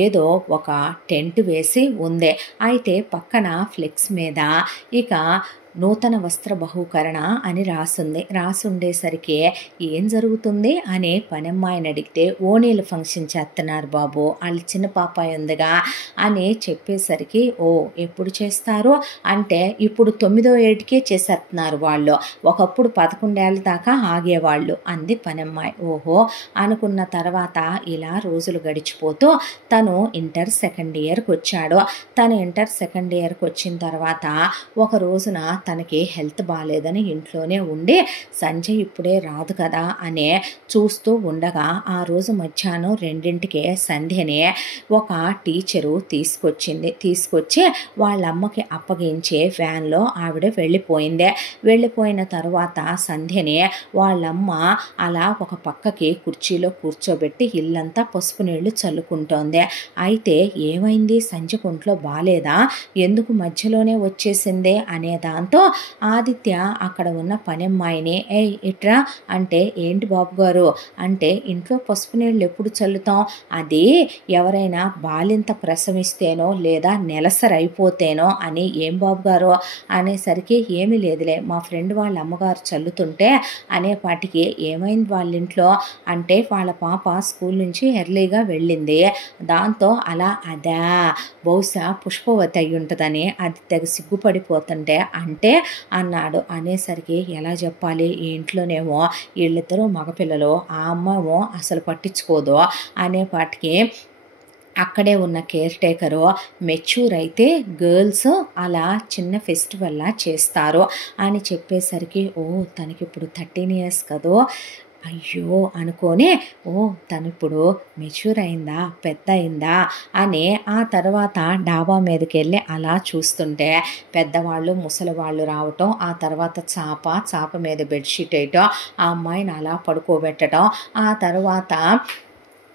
ఏదో ఒక టెంట్ వేసి ఉంది. అయితే పక్కన ఫ్లెక్స్ మీద ఇక నూతన వస్త్ర బహూకరణ అని రాసుండేసరికి ఏం జరుగుతుంది అనే పనమ్మాయిని అడిగితే ఓణీలు ఫంక్షన్ చేస్తున్నారు బాబు, వాళ్ళ చిన్న పాపాయి ఉందిగా అని చెప్పేసరికి ఓ ఎప్పుడు చేస్తారు అంటే ఇప్పుడు 9వ ఏటికే చేసేస్తున్నారు వాళ్ళు, ఒకప్పుడు 11 ఏళ్ళ దాకా ఆగేవాళ్ళు అంది పనమ్మాయి. ఓహో అనుకున్న తర్వాత ఇలా రోజులు గడిచిపోతూ తను ఇంటర్ సెకండ్ ఇయర్కి వచ్చాడు. తను ఇంటర్ సెకండ్ ఇయర్కి వచ్చిన తర్వాత ఒక రోజున తనకి హెల్త్ బాగాలేదని ఇంట్లోనే ఉండి సంజయ్ ఇప్పుడే రాదు కదా అనే చూస్తూ ఉండగా ఆ రోజు మధ్యాహ్నం 2ంటికే సంధ్యని ఒక టీచరు తీసుకొచ్చి వాళ్ళ అమ్మకి అప్పగించే వ్యాన్లో ఆవిడ వెళ్ళిపోయిన తర్వాత సంధ్యని వాళ్ళమ్మ అలా ఒక పక్కకి కుర్చీలో కూర్చోబెట్టి ఇల్లంతా పసుపు నీళ్లు చల్లుకుంటోంది. అయితే ఏమైంది, సంధ్య ఒంట్లో బాలేదా, ఎందుకు మధ్యలోనే వచ్చేసిందే అనే దాంతో ఆదిత్య అక్కడ ఉన్న పనమ్మాయిని ఇట్రా అంటే ఏంటి బాబు గారు అంటే ఇంట్లో పసుపు నీళ్ళు ఎప్పుడు చల్లుతాం, అది ఎవరైనా బాలింత ప్రసవిస్తేనో లేదా నెలసరి అయిపోతేనో అని. ఏం బాబు గారు అనేసరికి ఏమీ లేదులే మా ఫ్రెండ్ వాళ్ళ అమ్మగారు చల్లుతుంటే అనేపాటికి ఏమైంది వాళ్ళ ఇంట్లో అంటే వాళ్ళ పాప స్కూల్ నుంచి ఎర్లీగా వెళ్ళింది, దాంతో అలా అదా బహుశా పుష్పవతి అయి ఉంటుందని అది తెగ సిగ్గుపడిపోతుంటే అంటే అన్నాడు. అనేసరికి ఎలా చెప్పాలి, ఈ ఇంట్లోనేమో వీళ్ళిద్దరూ మగపిల్లలు, ఆ అమ్మేమో అసలు పట్టించుకోదు అనేపాటికి అక్కడే ఉన్న కేర్ టేకరు మెచ్యూర్ అయితే గర్ల్స్ అలా చిన్న ఫెస్టివల్లా చేస్తారు అని చెప్పేసరికి ఓ తనకిప్పుడు 13 years కదో అయ్యో అనుకొని తను ఇప్పుడు మెచ్యూర్ అయిందా పెద్ద అయిందా అని ఆ తర్వాత డాబా మీదకి వెళ్ళి అలా చూస్తుంటే పెద్దవాళ్ళు ముసలివాళ్ళు రావటం, ఆ తర్వాత చాప మీద బెడ్షీట్ వేయటం, ఆ అమ్మాయిని అలా పడుకోబెట్టడం, ఆ తర్వాత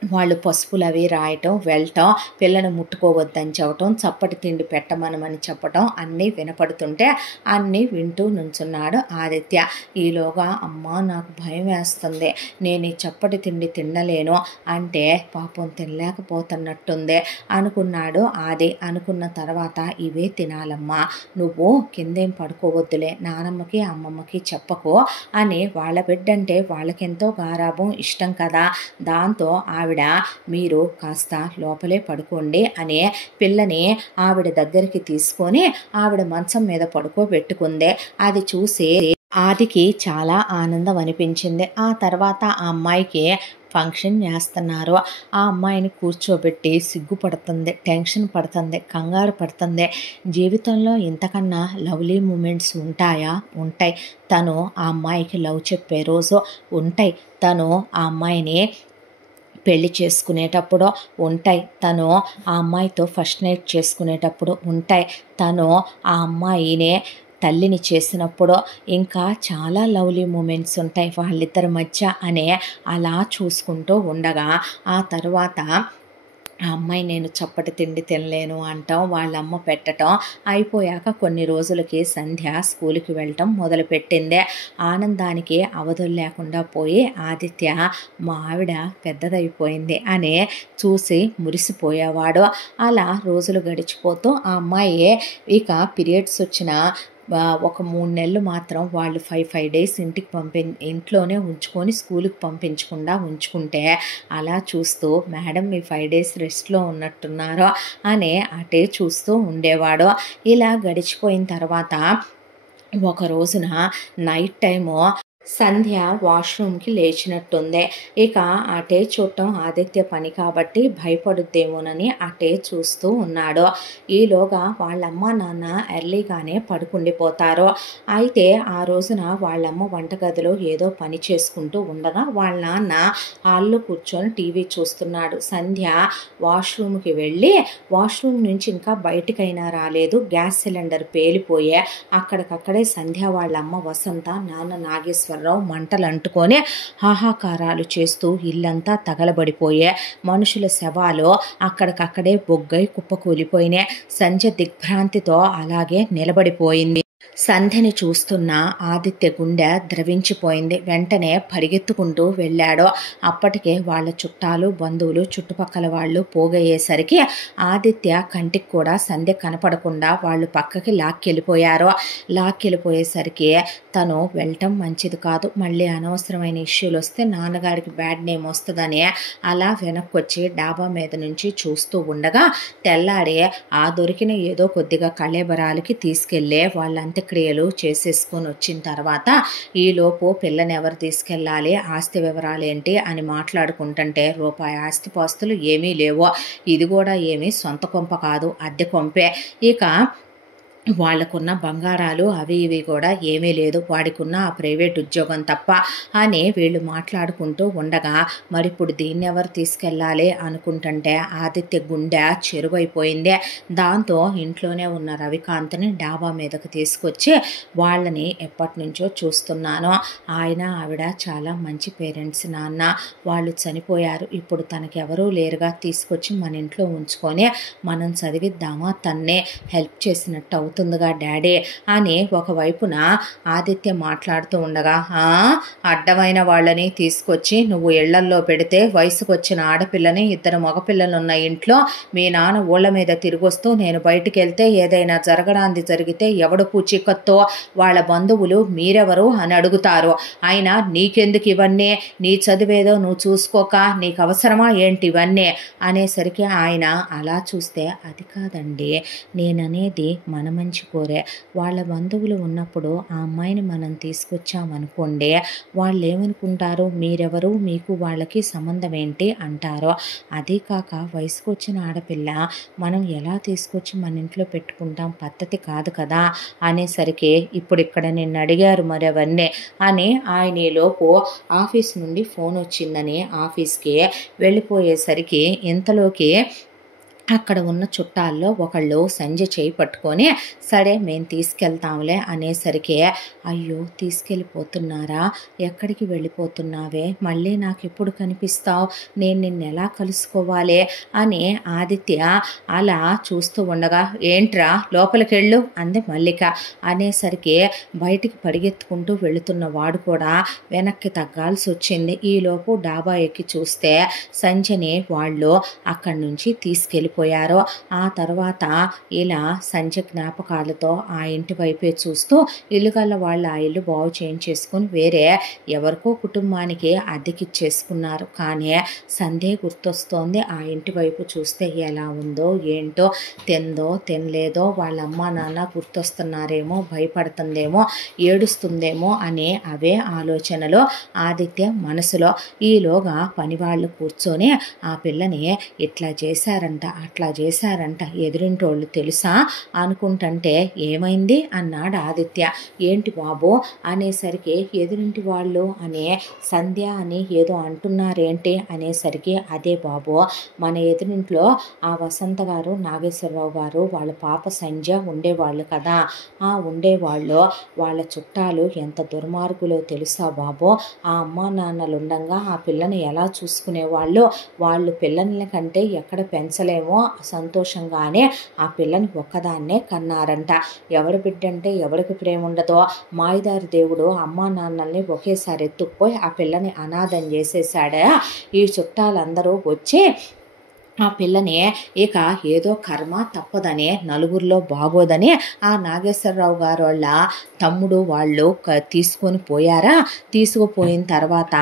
వాళ్ళు పసుపులు అవి రాయటం, వెళ్ళటం, పిల్లను ముట్టుకోవద్దని చెప్పటం, చప్పటి తిండి పెట్టమనమని చెప్పటం అన్నీ వినపడుతుంటే అన్నీ వింటూ నుంచున్నాడు ఆదిత్య. ఈలోగా అమ్మ నాకు భయం వేస్తుంది, నేను ఈ చప్పటి తిండి తినలేను అంటే పాపం తినలేకపోతున్నట్టుంది అనుకున్నాడు ఆది. అనుకున్న తర్వాత ఇవే తినాలమ్మా, నువ్వు కిందేం పడుకోవద్దులే, నానమ్మకి అమ్మమ్మకి చెప్పకు అని. వాళ్ళ బిడ్డంటే వాళ్ళకెంతో గారాబం ఇష్టం కదా, దాంతో ఆవిడ మీరు కాస్త లోపలే పడుకోండి అనే పిల్లని ఆవిడ దగ్గరికి తీసుకొని ఆవిడ మంచం మీద పడుకోబెట్టుకుంది. అది చూసి ఆదికి చాలా ఆనందం అనిపించింది. ఆ తర్వాత ఆ అమ్మాయికి ఫంక్షన్ చేస్తున్నారు. ఆ అమ్మాయిని కూర్చోబెట్టి సిగ్గుపడుతుంది, టెన్షన్ పడుతుంది, కంగారు పడుతుంది. జీవితంలో ఇంతకన్నా లవ్లీ మూమెంట్స్ ఉంటాయా? ఉంటాయి. తను ఆ అమ్మాయికి లవ్ చెప్పే రోజు ఉంటాయి, తను ఆ అమ్మాయిని పెళ్లి చేసుకునేటప్పుడు ఉంటాయి, తను ఆ అమ్మాయితో ఫస్ట్ నైట్ చేసుకునేటప్పుడు ఉంటాయి, తను ఆ అమ్మాయినే తల్లిని చేసినప్పుడు ఇంకా చాలా లవ్లీ మూమెంట్స్ ఉంటాయి వాళ్ళిద్దరి మధ్య అనే అలా చూసుకుంటూ ఉండగా ఆ తర్వాత ఆ అమ్మాయి నేను చప్పటి తిండి తినలేను అంటాం, వాళ్ళమ్మ పెట్టడం అయిపోయాక కొన్ని రోజులకి సంధ్య స్కూల్కి వెళ్ళటం మొదలుపెట్టింది. ఆనందానికి అవధులు లేకుండా పోయి ఆదిత్య మా ఆవిడ పెద్దదైపోయింది అని చూసి మురిసిపోయేవాడు. అలా రోజులు గడిచిపోతూ ఆ అమ్మాయి ఇక పీరియడ్స్ వచ్చిన ఒక 3 నెలలు మాత్రం వాళ్ళు 5 days ఇంట్లోనే ఉంచుకొని స్కూల్కి పంపించకుండా ఉంచుకుంటే అలా చూస్తూ మేడం మీ 5 days రెస్ట్లో ఉన్నట్టున్నారో అని అటే చూస్తూ ఉండేవాడు. ఇలా గడిచిపోయిన తర్వాత ఒక రోజున నైట్ టైము సంధ్య వాష్రూమ్కి లేచినట్టుంది. ఇక అటే చూడటం ఆదిత్య పని కాబట్టి భయపడుద్దేమోనని అటే చూస్తూ ఉన్నాడు. ఈలోగా వాళ్ళమ్మ నాన్న ఎర్లీగానే పడుకుండిపోతారు. అయితే ఆ రోజున వాళ్ళమ్మ వంటగదిలో ఏదో పని చేసుకుంటూ ఉండగా వాళ్ళ నాన్న హాల్లో కూర్చొని టీవీ చూస్తున్నాడు. సంధ్య వాష్రూమ్కి వెళ్ళి వాష్రూమ్ నుంచి ఇంకా బయటికైనా రాలేదు, గ్యాస్ సిలిండర్ పేలిపోయే అక్కడికక్కడే సంధ్య వాళ్ళమ్మ వసంత నాన్న నాగేశ్వరరావు మంటలు అంటుకొని హాహాకారాలు చేస్తూ ఇల్లంతా తగలబడిపోయే, మనుషుల శవాలు అక్కడికక్కడే బొగ్గై కుప్పకూలిపోయినాయి. సంధ్య దిగ్భ్రాంతితో అలాగే నిలబడిపోయింది. సంధ్యని చూస్తున్న ఆదిత్య గుండె ద్రవించిపోయింది. వెంటనే పరిగెత్తుకుంటూ వెళ్ళాడు. అప్పటికే వాళ్ళ చుట్టాలు బంధువులు చుట్టుపక్కల వాళ్ళు పోగయ్యేసరికి ఆదిత్య కంటికి కూడా సంధ్య కనపడకుండా వాళ్ళు పక్కకి లాక్కెళ్ళిపోయేసరికి తను వెళ్ళటం మంచిది కాదు, మళ్ళీ అనవసరమైన ఇష్యూలు వస్తే నాన్నగారికి బ్యాడ్ నేమ్ వస్తుందని అలా వెనక్కి వచ్చి డాబా మీద నుంచి చూస్తూ ఉండగా తెల్లారి ఆ దొరికిన ఏదో కొద్దిగా కళేబరాలకి తీసుకెళ్ళి వాళ్ళ అంత్యక్రియలు చేసేసుకొని వచ్చిన తర్వాత ఈలోపు పిల్లని ఎవరు తీసుకెళ్ళాలి, ఆస్తి వివరాలు ఏంటి అని మాట్లాడుకుంటుంటే రూపాయి ఆస్తిపాస్తులు ఏమీ లేవు. ఇది కూడా ఏమీ సొంత కొంప కాదు, అద్దె కొంపే. ఇక వాళ్ళకున్న బంగారాలు అవి ఇవి కూడా ఏమీ లేదు, వాడికున్న ఆ ప్రైవేట్ ఉద్యోగం తప్ప అని వీళ్ళు మాట్లాడుకుంటూ ఉండగా మరి ఇప్పుడు దీన్ని ఎవరు తీసుకెళ్ళాలి అనుకుంటుంటే ఆదిత్య గుండె చెరువైపోయింది. దాంతో ఇంట్లోనే ఉన్న రవికాంత్ని డాబా మీదకు తీసుకొచ్చి వాళ్ళని ఎప్పటి నుంచో చూస్తున్నాను, ఆయన ఆవిడ చాలా మంచి పేరెంట్స్ నాన్న, వాళ్ళు చనిపోయారు, ఇప్పుడు తనకెవరూ లేరుగా, తీసుకొచ్చి మన ఇంట్లో ఉంచుకొని మనం చదివిద్దామా, తన్నే హెల్ప్ చేసినట్టు అవుతుందిగా డాడీ అని ఒకవైపున ఆదిత్య మాట్లాడుతూ ఉండగా అడ్డమైన వాళ్ళని తీసుకొచ్చి నువ్వు ఇళ్లల్లో పెడితే వయసుకు వచ్చిన ఆడపిల్లని, ఇద్దరు మగపిల్లలున్న ఇంట్లో మీ నాన్న ఊళ్ళ మీద తిరిగొస్తూ నేను బయటికి వెళ్తే ఏదైనా జరగడానికి జరిగితే ఎవడు పూచికత్తో వాళ్ళ బంధువులు మీరెవరు అని అడుగుతారు. అయినా నీకెందుకు ఇవన్నీ, నీ చదివేదో నువ్వు చూసుకోక నీకు అవసరమా ఏంటి ఇవన్నీ అనేసరికి ఆయన అలా చూస్తే అది కాదండి, నేననేది మన మంచి కోరే, వాళ్ళ బంధువులు ఉన్నప్పుడు ఆ అమ్మాయిని మనం తీసుకొచ్చామనుకోండి వాళ్ళు ఏమనుకుంటారు, మీరెవరు, మీకు వాళ్ళకి సంబంధం ఏంటి అంటారో, అదే కాక వయసుకు వచ్చిన ఆడపిల్ల మనం ఎలా తీసుకొచ్చి మన ఇంట్లో పెట్టుకుంటాం, పద్ధతి కాదు కదా అనేసరికి ఇప్పుడు ఇక్కడ నిన్ను అడిగారు మరి అవన్నీ అని ఆయన లోపు ఆఫీస్ నుండి ఫోన్ వచ్చిందని ఆఫీస్కి వెళ్ళిపోయేసరికి ఇంతలోకి అక్కడ ఉన్న చుట్టాల్లో ఒకళ్ళు సంజయ్ చేయి పట్టుకొని సరే మేము తీసుకెళ్తాంలే అనేసరికి అయ్యో తీసుకెళ్ళిపోతున్నారా, ఎక్కడికి వెళ్ళిపోతున్నావే, మళ్ళీ నాకు ఎప్పుడు కనిపిస్తావు, నేను నిన్ను ఎలా కలుసుకోవాలి అని ఆదిత్య అలా చూస్తూ ఉండగా ఏంట్రా లోపలికి వెళ్ళు అంది మల్లిక అనేసరికి బయటికి పరిగెత్తుకుంటూ వెళుతున్న వాడు కూడా వెనక్కి తగ్గాల్సి వచ్చింది. ఈలోపు డాబా ఎక్కి చూస్తే సంజయ్ని వాళ్ళు అక్కడి నుంచి తీసుకెళ్ళిపోయారు. ఆ తర్వాత ఇలా సంజయ్ జ్ఞాపకాలతో ఆ ఇంటి వైపే చూస్తూ ఇల్లుగల్ల వాళ్ళు ఆ ఇల్లు బాగు చేయించేసుకుని వేరే ఎవరికో కుటుంబానికి అద్దెకిచ్చేసుకున్నారు. కానీ సంధ్య గుర్తొస్తోంది ఆ ఇంటి వైపు చూస్తే, ఎలా ఉందో ఏంటో, తిందో తినలేదో, వాళ్ళ అమ్మ నాన్న గుర్తొస్తున్నారేమో, భయపడుతుందేమో, ఏడుస్తుందేమో అనే అవే ఆలోచనలు ఆదిత్య మనసులో. ఈలోగా పనివాళ్ళు కూర్చొని ఆ పిల్లని ఇట్లా చేశారంట అట్లా చేశారంట, ఎదురింటోళ్ళు తెలుసా అనుకుంటుంటే ఏమైంది అన్నాడు ఆదిత్య. ఏంటి బాబు అనేసరికి ఎదురింటి వాళ్ళు అనే సంధ్య అని ఏదో అంటున్నారేంటి అనేసరికి అదే బాబు మన ఎదురింట్లో ఆ వసంత గారు నాగేశ్వరరావు గారు వాళ్ళ పాప సంధ్య ఉండేవాళ్ళు కదా, ఆ ఉండేవాళ్ళు వాళ్ళ చుట్టాలు ఎంత దుర్మార్గులో తెలుసా బాబు, ఆ అమ్మా నాన్నలు ఉండంగా ఆ పిల్లని ఎలా చూసుకునేవాళ్ళు, వాళ్ళు పిల్లల కంటే ఎక్కడ పెంచలేమో సంతోషంగానే ఆ పిల్లని ఒక్కదాన్నే కన్నారంట. ఎవరి బిడ్డంటే ఎవరికి ప్రేమ ఉండదో, మాయదారి దేవుడు అమ్మా నాన్నల్ని ఒకేసారి ఎత్తుకుపోయి ఆ పిల్లని అనాథం చేసేసాడా. ఈ చుట్టాలందరూ వచ్చి ఆ పిల్లని ఇక ఏదో కర్మ తప్పదని నలుగురిలో బాగోదని ఆ నాగేశ్వరరావు గారు వాళ్ళ తమ్ముడు వాళ్ళు తీసుకొని పోయారా. తీసుకుపోయిన తర్వాత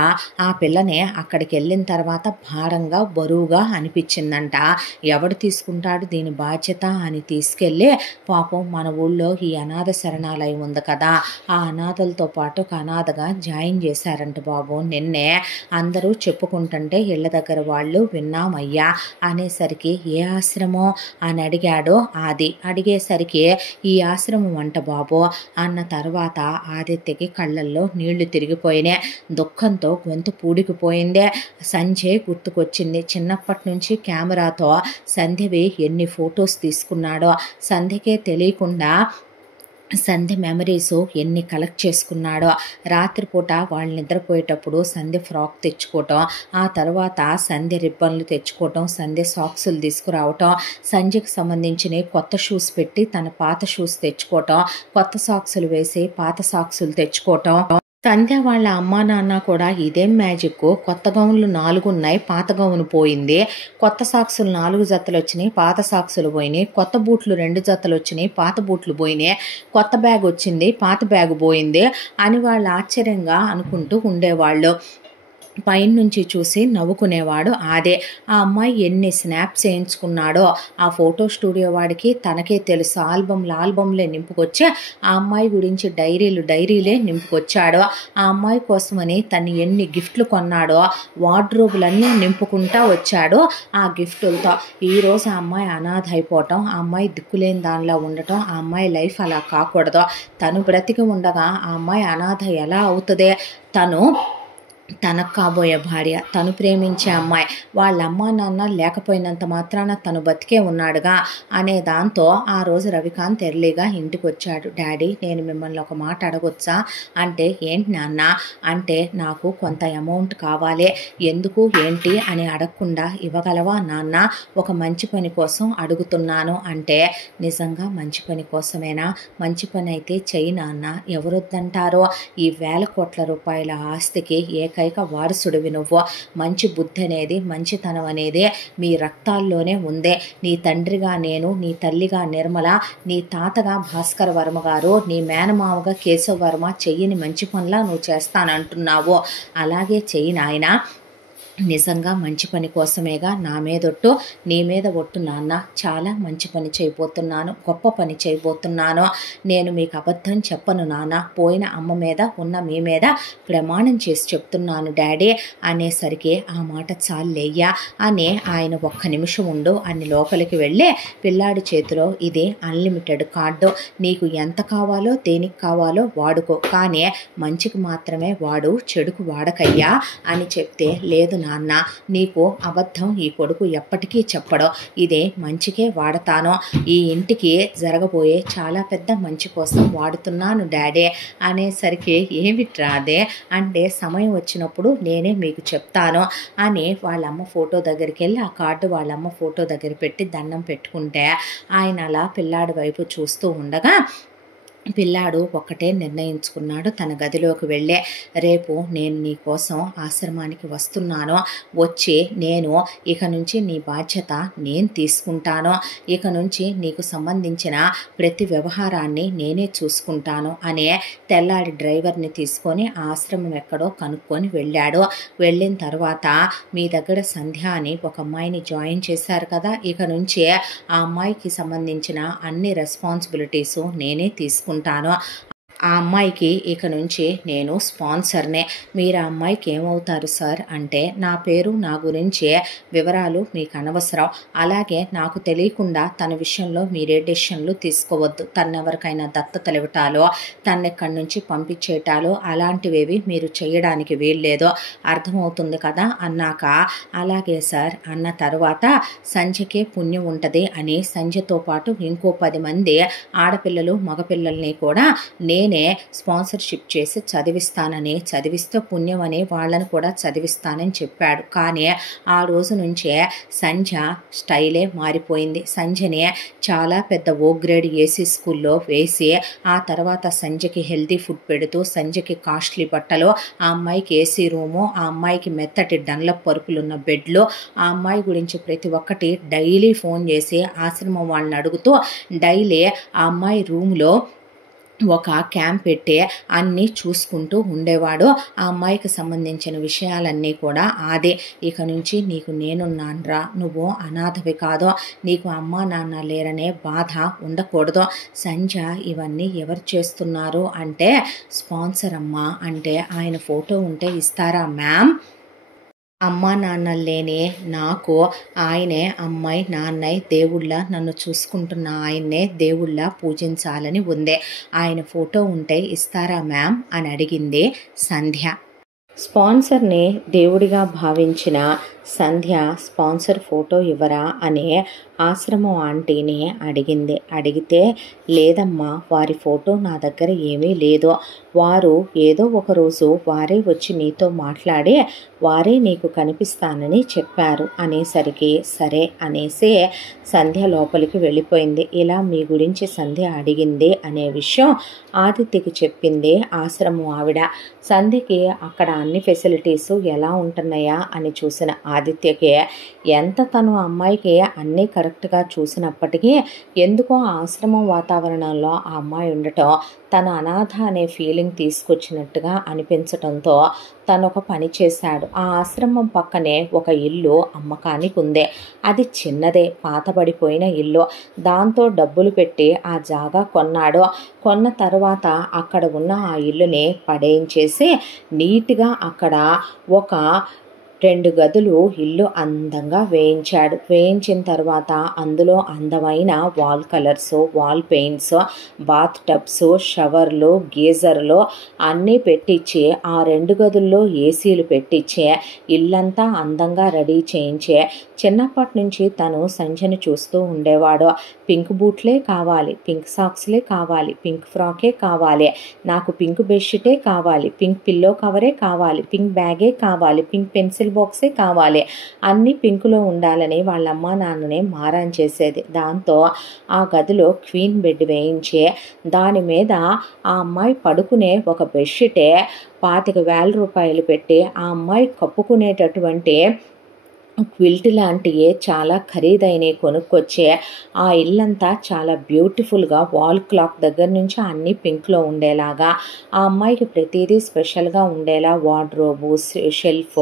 ఆ పిల్లని అక్కడికి వెళ్ళిన తర్వాత భారంగా బరువుగా అనిపించిందంట. ఎవడు తీసుకుంటాడు దీని బాధ్యత అని తీసుకెళ్ళి పాపం మన ఊళ్ళో ఈ అనాథ శరణాలయం ఉంది కదా, ఆ అనాథలతో పాటు ఒక అనాథగా జాయిన్ చేశారంట బాబు. నిన్నే అందరూ చెప్పుకుంటుంటే ఇళ్ళ దగ్గర వాళ్ళు విన్నామయ్యా అనేసరికి ఏ ఆశ్రమం అని అడిగాడు ఆది. అడిగేసరికి ఈ ఆశ్రమం అంట బాబు అన్న తర్వాత ఆదిత్యకి కళ్ళల్లో నీళ్లు తిరిగిపోయినాయి. దుఃఖంతో గొంతు పూడికిపోయిందే. సంజయ్ గుర్తుకొచ్చింది. చిన్నప్పటి నుంచి కెమెరాతో సంధ్యవి ఎన్ని ఫొటోస్ తీసుకున్నాడో సంధ్యకే తెలియకుండా సంధ్య మెమరీస్ ఎన్ని కలెక్ట్ చేసుకున్నాడో. రాత్రిపూట వాళ్ళు నిద్రపోయేటప్పుడు సంధ్య ఫ్రాక్ తెచ్చుకోవటం, ఆ తర్వాత సంధ్య రిబ్బన్లు తెచ్చుకోవటం, సంధ్య సాక్సులు తీసుకురావటం, సంధ్యకు సంబంధించిన కొత్త షూస్ పెట్టి తన పాత షూస్ తెచ్చుకోవటం, కొత్త సాక్సులు వేసి పాత సాక్సులు తెచ్చుకోవటం. సంధ్య వాళ్ళ అమ్మా నాన్న కూడా ఇదేం మ్యాజిక్, కొత్త గౌన్లు 4 ఉన్నాయి, పాత గౌను పోయింది, కొత్త సాక్సులు 4 జతలు వచ్చినాయి, పాత సాక్సులు పోయినాయి, కొత్త బూట్లు 2 జతలు వచ్చినాయి, పాత బూట్లు పోయినాయి, కొత్త బ్యాగ్ వచ్చింది, పాత బ్యాగ్ పోయింది అని వాళ్ళు ఆశ్చర్యంగా అనుకుంటూ ఉండేవాళ్ళు. పైన నుంచి చూసి నవ్వుకునేవాడు ఆదే. ఆ అమ్మాయి ఎన్ని స్నాప్స్ వేయించుకున్నాడో ఆ ఫోటో స్టూడియో వాడికి తనకే తెలుసు. ఆల్బమ్లే నింపుకొచ్చి ఆ అమ్మాయి గురించి డైరీలే నింపుకొచ్చాడో. ఆ అమ్మాయి కోసమని తను ఎన్ని గిఫ్ట్లు కొన్నాడో వార్డ్రోబులన్నీ నింపుకుంటా వచ్చాడో ఆ గిఫ్టులతో. ఈరోజు ఆ అమ్మాయి అనాథ అయిపోవటం, ఆ అమ్మాయి దిక్కులేని దానిలో ఉండటం, ఆ అమ్మాయి లైఫ్ అలా కాకూడదు. తను బ్రతికి ఉండగా ఆ అమ్మాయి అనాథ ఎలా అవుతుందే? తనకు కాబోయే భార్య, తను ప్రేమించే అమ్మాయి, వాళ్ళ అమ్మా నాన్న లేకపోయినంత మాత్రాన తను బతికే ఉన్నాడుగా అనే దాంతో ఆ రోజు రవికాంత్ ఎర్లీగా ఇంటికి వచ్చాడు. డాడీ, నేను మిమ్మల్ని ఒక మాట అడగొచ్చా అంటే, ఏంటి నాన్న అంటే, నాకు కొంత అమౌంట్ కావాలి. ఎందుకు ఏంటి అని అడగకుండా ఇవ్వగలవా నాన్న? ఒక మంచి పని కోసం అడుగుతున్నాను అంటే, నిజంగా మంచి పని కోసమేనా? మంచి పని అయితే చెయ్యి నాన్న, ఎవరొద్దంటారో? ఈ 1000 కోట్ల రూపాయల ఆస్తికి ఏకైక వారసుడివి నువ్వు. మంచి బుద్ధి అనేది, మంచితనం అనేది మీ రక్తాల్లోనే ఉందే. నీ తండ్రిగా నేను, నీ తల్లిగా నిర్మల, నీ తాతగా భాస్కర వర్మ గారు, నీ మేనమావగా కేశవ వర్మ చెయ్యని మంచి పనులా నువ్వు చేస్తానంటున్నావు. అలాగే చెయ్యి నాయనా. నిజంగా మంచి పని కోసమేగా నా మీదొట్టు, నీ మీద ఒట్టు నాన్న. చాలా మంచి పని చేయబోతున్నాను, గొప్ప పని చేయబోతున్నాను. నేను మీకు అబద్ధం చెప్పను నాన్న. పోయిన అమ్మ మీద, ఉన్న మీ మీద ప్రమాణం చేసి చెప్తున్నాను డాడీ అనేసరికి, ఆ మాట చాలేయ్యా అని ఆయన ఒక్క నిమిషం ఉండు అని లోపలికి వెళ్ళి, పిల్లాడి చేతిలో ఇది అన్లిమిటెడ్ కార్డు, నీకు ఎంత కావాలో దేనికి కావాలో వాడుకో, కానీ మంచికి మాత్రమే వాడు, చెడుకు వాడకయ్యా అని చెప్తే, లేదు నాన్న, నీకు అబద్ధం ఈ కొడుకు ఎప్పటికీ చెప్పడం, ఇదే మంచికే వాడతాను, ఈ ఇంటికి జరగబోయే చాలా పెద్ద మంచి కోసం వాడుతున్నాను డాడీ అనేసరికి, ఏమిట్రాదే అంటే, సమయం వచ్చినప్పుడు నేనే మీకు చెప్తాను అని వాళ్ళమ్మ ఫోటో దగ్గరికి వెళ్ళి ఆ కార్డు వాళ్ళమ్మ ఫోటో దగ్గర పెట్టి దండం పెట్టుకుంటే, ఆయన అలా పిల్లాడి వైపు చూస్తూ ఉండగా పిల్లాడు ఒక్కటే నిర్ణయించుకున్నాడు. తన గదిలోకి వెళ్ళే, రేపు నేను నీ కోసం ఆశ్రమానికి వస్తున్నాను, వచ్చి నేను ఇక నుంచి నీ బాధ్యత నేను తీసుకుంటాను, ఇక నుంచి నీకు సంబంధించిన ప్రతి వ్యవహారాన్ని నేనే చూసుకుంటాను అనే తెల్లాడి డ్రైవర్ని తీసుకొని ఆశ్రమం ఎక్కడో కనుక్కొని వెళ్ళాడు. వెళ్ళిన తర్వాత, మీ దగ్గర సంధ్య అని ఒక అమ్మాయిని జాయిన్ చేశారు కదా, ఇక నుంచి ఆ అమ్మాయికి సంబంధించిన అన్ని రెస్పాన్సిబిలిటీసు నేనే తీసుకుంటాను, ఆ అమ్మాయికి ఇక నుంచి నేను స్పాన్సర్నే, మీరు ఆ అమ్మాయికి ఏమవుతారు సార్ అంటే, నా పేరు నా గురించే వివరాలు మీకు అనవసరం, అలాగే నాకు తెలియకుండా తన విషయంలో మీరే డెసిషన్లు తీసుకోవద్దు, తన్నెవరికైనా దత్తతలు ఇవ్వటాలో, తన్నెక్కడి నుంచి పంపించేటాలో అలాంటివేవి మీరు చేయడానికి వీల్లేదు, అర్థమవుతుంది కదా అన్నాక, అలాగే సార్ అన్న తర్వాత, సంధ్యకే పుణ్యం ఉంటుంది అని సంధ్యతో పాటు ఇంకో 10 మంది ఆడపిల్లలు మగపిల్లల్ని కూడా నేనే స్పాన్సర్షిప్ చేసి చదివిస్తానని, చదివిస్తే పుణ్యం అని వాళ్ళని కూడా చదివిస్తానని చెప్పాడు. కానీ ఆ రోజు నుంచే సంధ్య స్టైలే మారిపోయింది. సంధ్యని చాలా పెద్ద ఓ గ్రేడ్ ఏసీ స్కూల్లో వేసి, ఆ తర్వాత సంధ్యకి హెల్తీ ఫుడ్ పెడుతూ, సంధ్యకి కాస్ట్లీ బట్టలు, ఆ అమ్మాయికి ఏసీ రూము, ఆ అమ్మాయికి మెత్తటి డన్లప్ పరుపులున్న బెడ్లు, ఆ అమ్మాయి గురించి ప్రతి ఒక్కటి డైలీ ఫోన్ చేసి ఆశ్రమం వాళ్ళని అడుగుతూ, డైలీ ఆ అమ్మాయి రూమ్లో ఒక క్యాంప్ పెట్టి అన్నీ చూసుకుంటూ ఉండేవాడు. ఆ అమ్మాయికి సంబంధించిన విషయాలన్నీ కూడా అదే, ఇక నుంచి నీకు నేనున్నానురా, నువ్వు అనాథవి కాదు, నీకు అమ్మా నాన్న లేరనే బాధ ఉండకూడదు. సంధ్య ఇవన్నీ ఎవరు చేస్తున్నారు అంటే, స్పాన్సర్ అమ్మా అంటే, ఆయన ఫోటో ఉంటే ఇస్తారా మ్యామ్? అమ్మా నాన్న లేని నాకు ఆయనే అమ్మాయి నాన్నయ్య దేవుళ్ళ నన్ను చూసుకుంటున్న ఆయన్నే దేవుళ్ళ పూజించాలని ఉందే, ఆయన ఫోటో ఉంటే ఇస్తారా మ్యామ్ అని అడిగింది సంధ్య. స్పాన్సర్ని దేవుడిగా భావించిన సంధ్య స్పాన్సర్ ఫోటో ఇవ్వరా అనే ఆశ్రమం ఆంటీని అడిగితే లేదమ్మా, వారి ఫోటో నా దగ్గర ఏమీ లేదు, వారు ఏదో ఒకరోజు వారే వచ్చి నీతో మాట్లాడి వారే నీకు కనిపిస్తానని చెప్పారు అనేసరికి సరే అనేసి సంధ్య లోపలికి వెళ్ళిపోయింది. ఇలా మీ గురించి సంధ్య అడిగింది అనే విషయం ఆదిత్యకి చెప్పింది ఆశ్రమం ఆవిడ. సంధ్యకి అక్కడ అన్ని ఫెసిలిటీసు ఎలా ఉంటున్నాయా అని చూసిన ఆదిత్యకి ఎంత తను అమ్మాయికి అన్నీ కరెక్ట్గా చూసినప్పటికీ ఎందుకో ఆశ్రమం వాతావరణంలో ఆ అమ్మాయి ఉండటం తన అనాథ అనే ఫీలింగ్ తీసుకొచ్చినట్టుగా అనిపించటంతో తను ఒక పని చేశాడు. ఆ ఆశ్రమం పక్కనే ఒక ఇల్లు అమ్మకానికి ఉంది. అది చిన్నదే, పాతబడిపోయిన ఇల్లు. దాంతో డబ్బులు పెట్టి ఆ జాగా కొన్నాడు. కొన్న తర్వాత అక్కడ ఉన్న ఆ ఇల్లుని పడేయించేసి నీట్గా అక్కడ ఒక 2 గదులు ఇల్లు అందంగా వేయించాడు. వేయించిన తర్వాత అందులో అందమైన wall colours, wall paints, bath tubs, షవర్లు, గీజర్లు అన్నీ పెట్టించి ఆ 2 గదుల్లో ఏసీలు పెట్టించే ఇల్లంతా అందంగా రెడీ చేయించే చిన్నప్పటి నుంచి తను సంధ్యను చూస్తూ ఉండేవాడు. పింక్ బూట్లే కావాలి, పింక్ సాక్స్లే కావాలి, పింక్ ఫ్రాకే కావాలి, నాకు పింక్ బెడ్షీటే కావాలి, పింక్ పిల్లో కవరే కావాలి, పింక్ బ్యాగే కావాలి, పింక్ పెన్సిల్ బాక్సే కావాలి, అన్నీ పింకులో ఉండాలని వాళ్ళ అమ్మా నాన్ననే మారాన్ చేసేది. దాంతో ఆ గదిలో క్వీన్ బెడ్ వేయించి దాని మీద ఆ అమ్మాయి పడుకునే ఒక బెడ్షీటే 25,000 రూపాయలు పెట్టి ఆ అమ్మాయి కప్పుకునేటటువంటి క్విల్ట్ లాంటివి చాలా ఖరీదైనవి కొనుక్కొచ్చే ఆ ఇల్లంతా చాలా బ్యూటిఫుల్గా వాల్ క్లాక్ దగ్గర నుంచి అన్నీ పింక్లో ఉండేలాగా ఆ అమ్మాయికి ప్రతిదీ స్పెషల్గా ఉండేలా వార్డ్రోబు, షెల్ఫ్,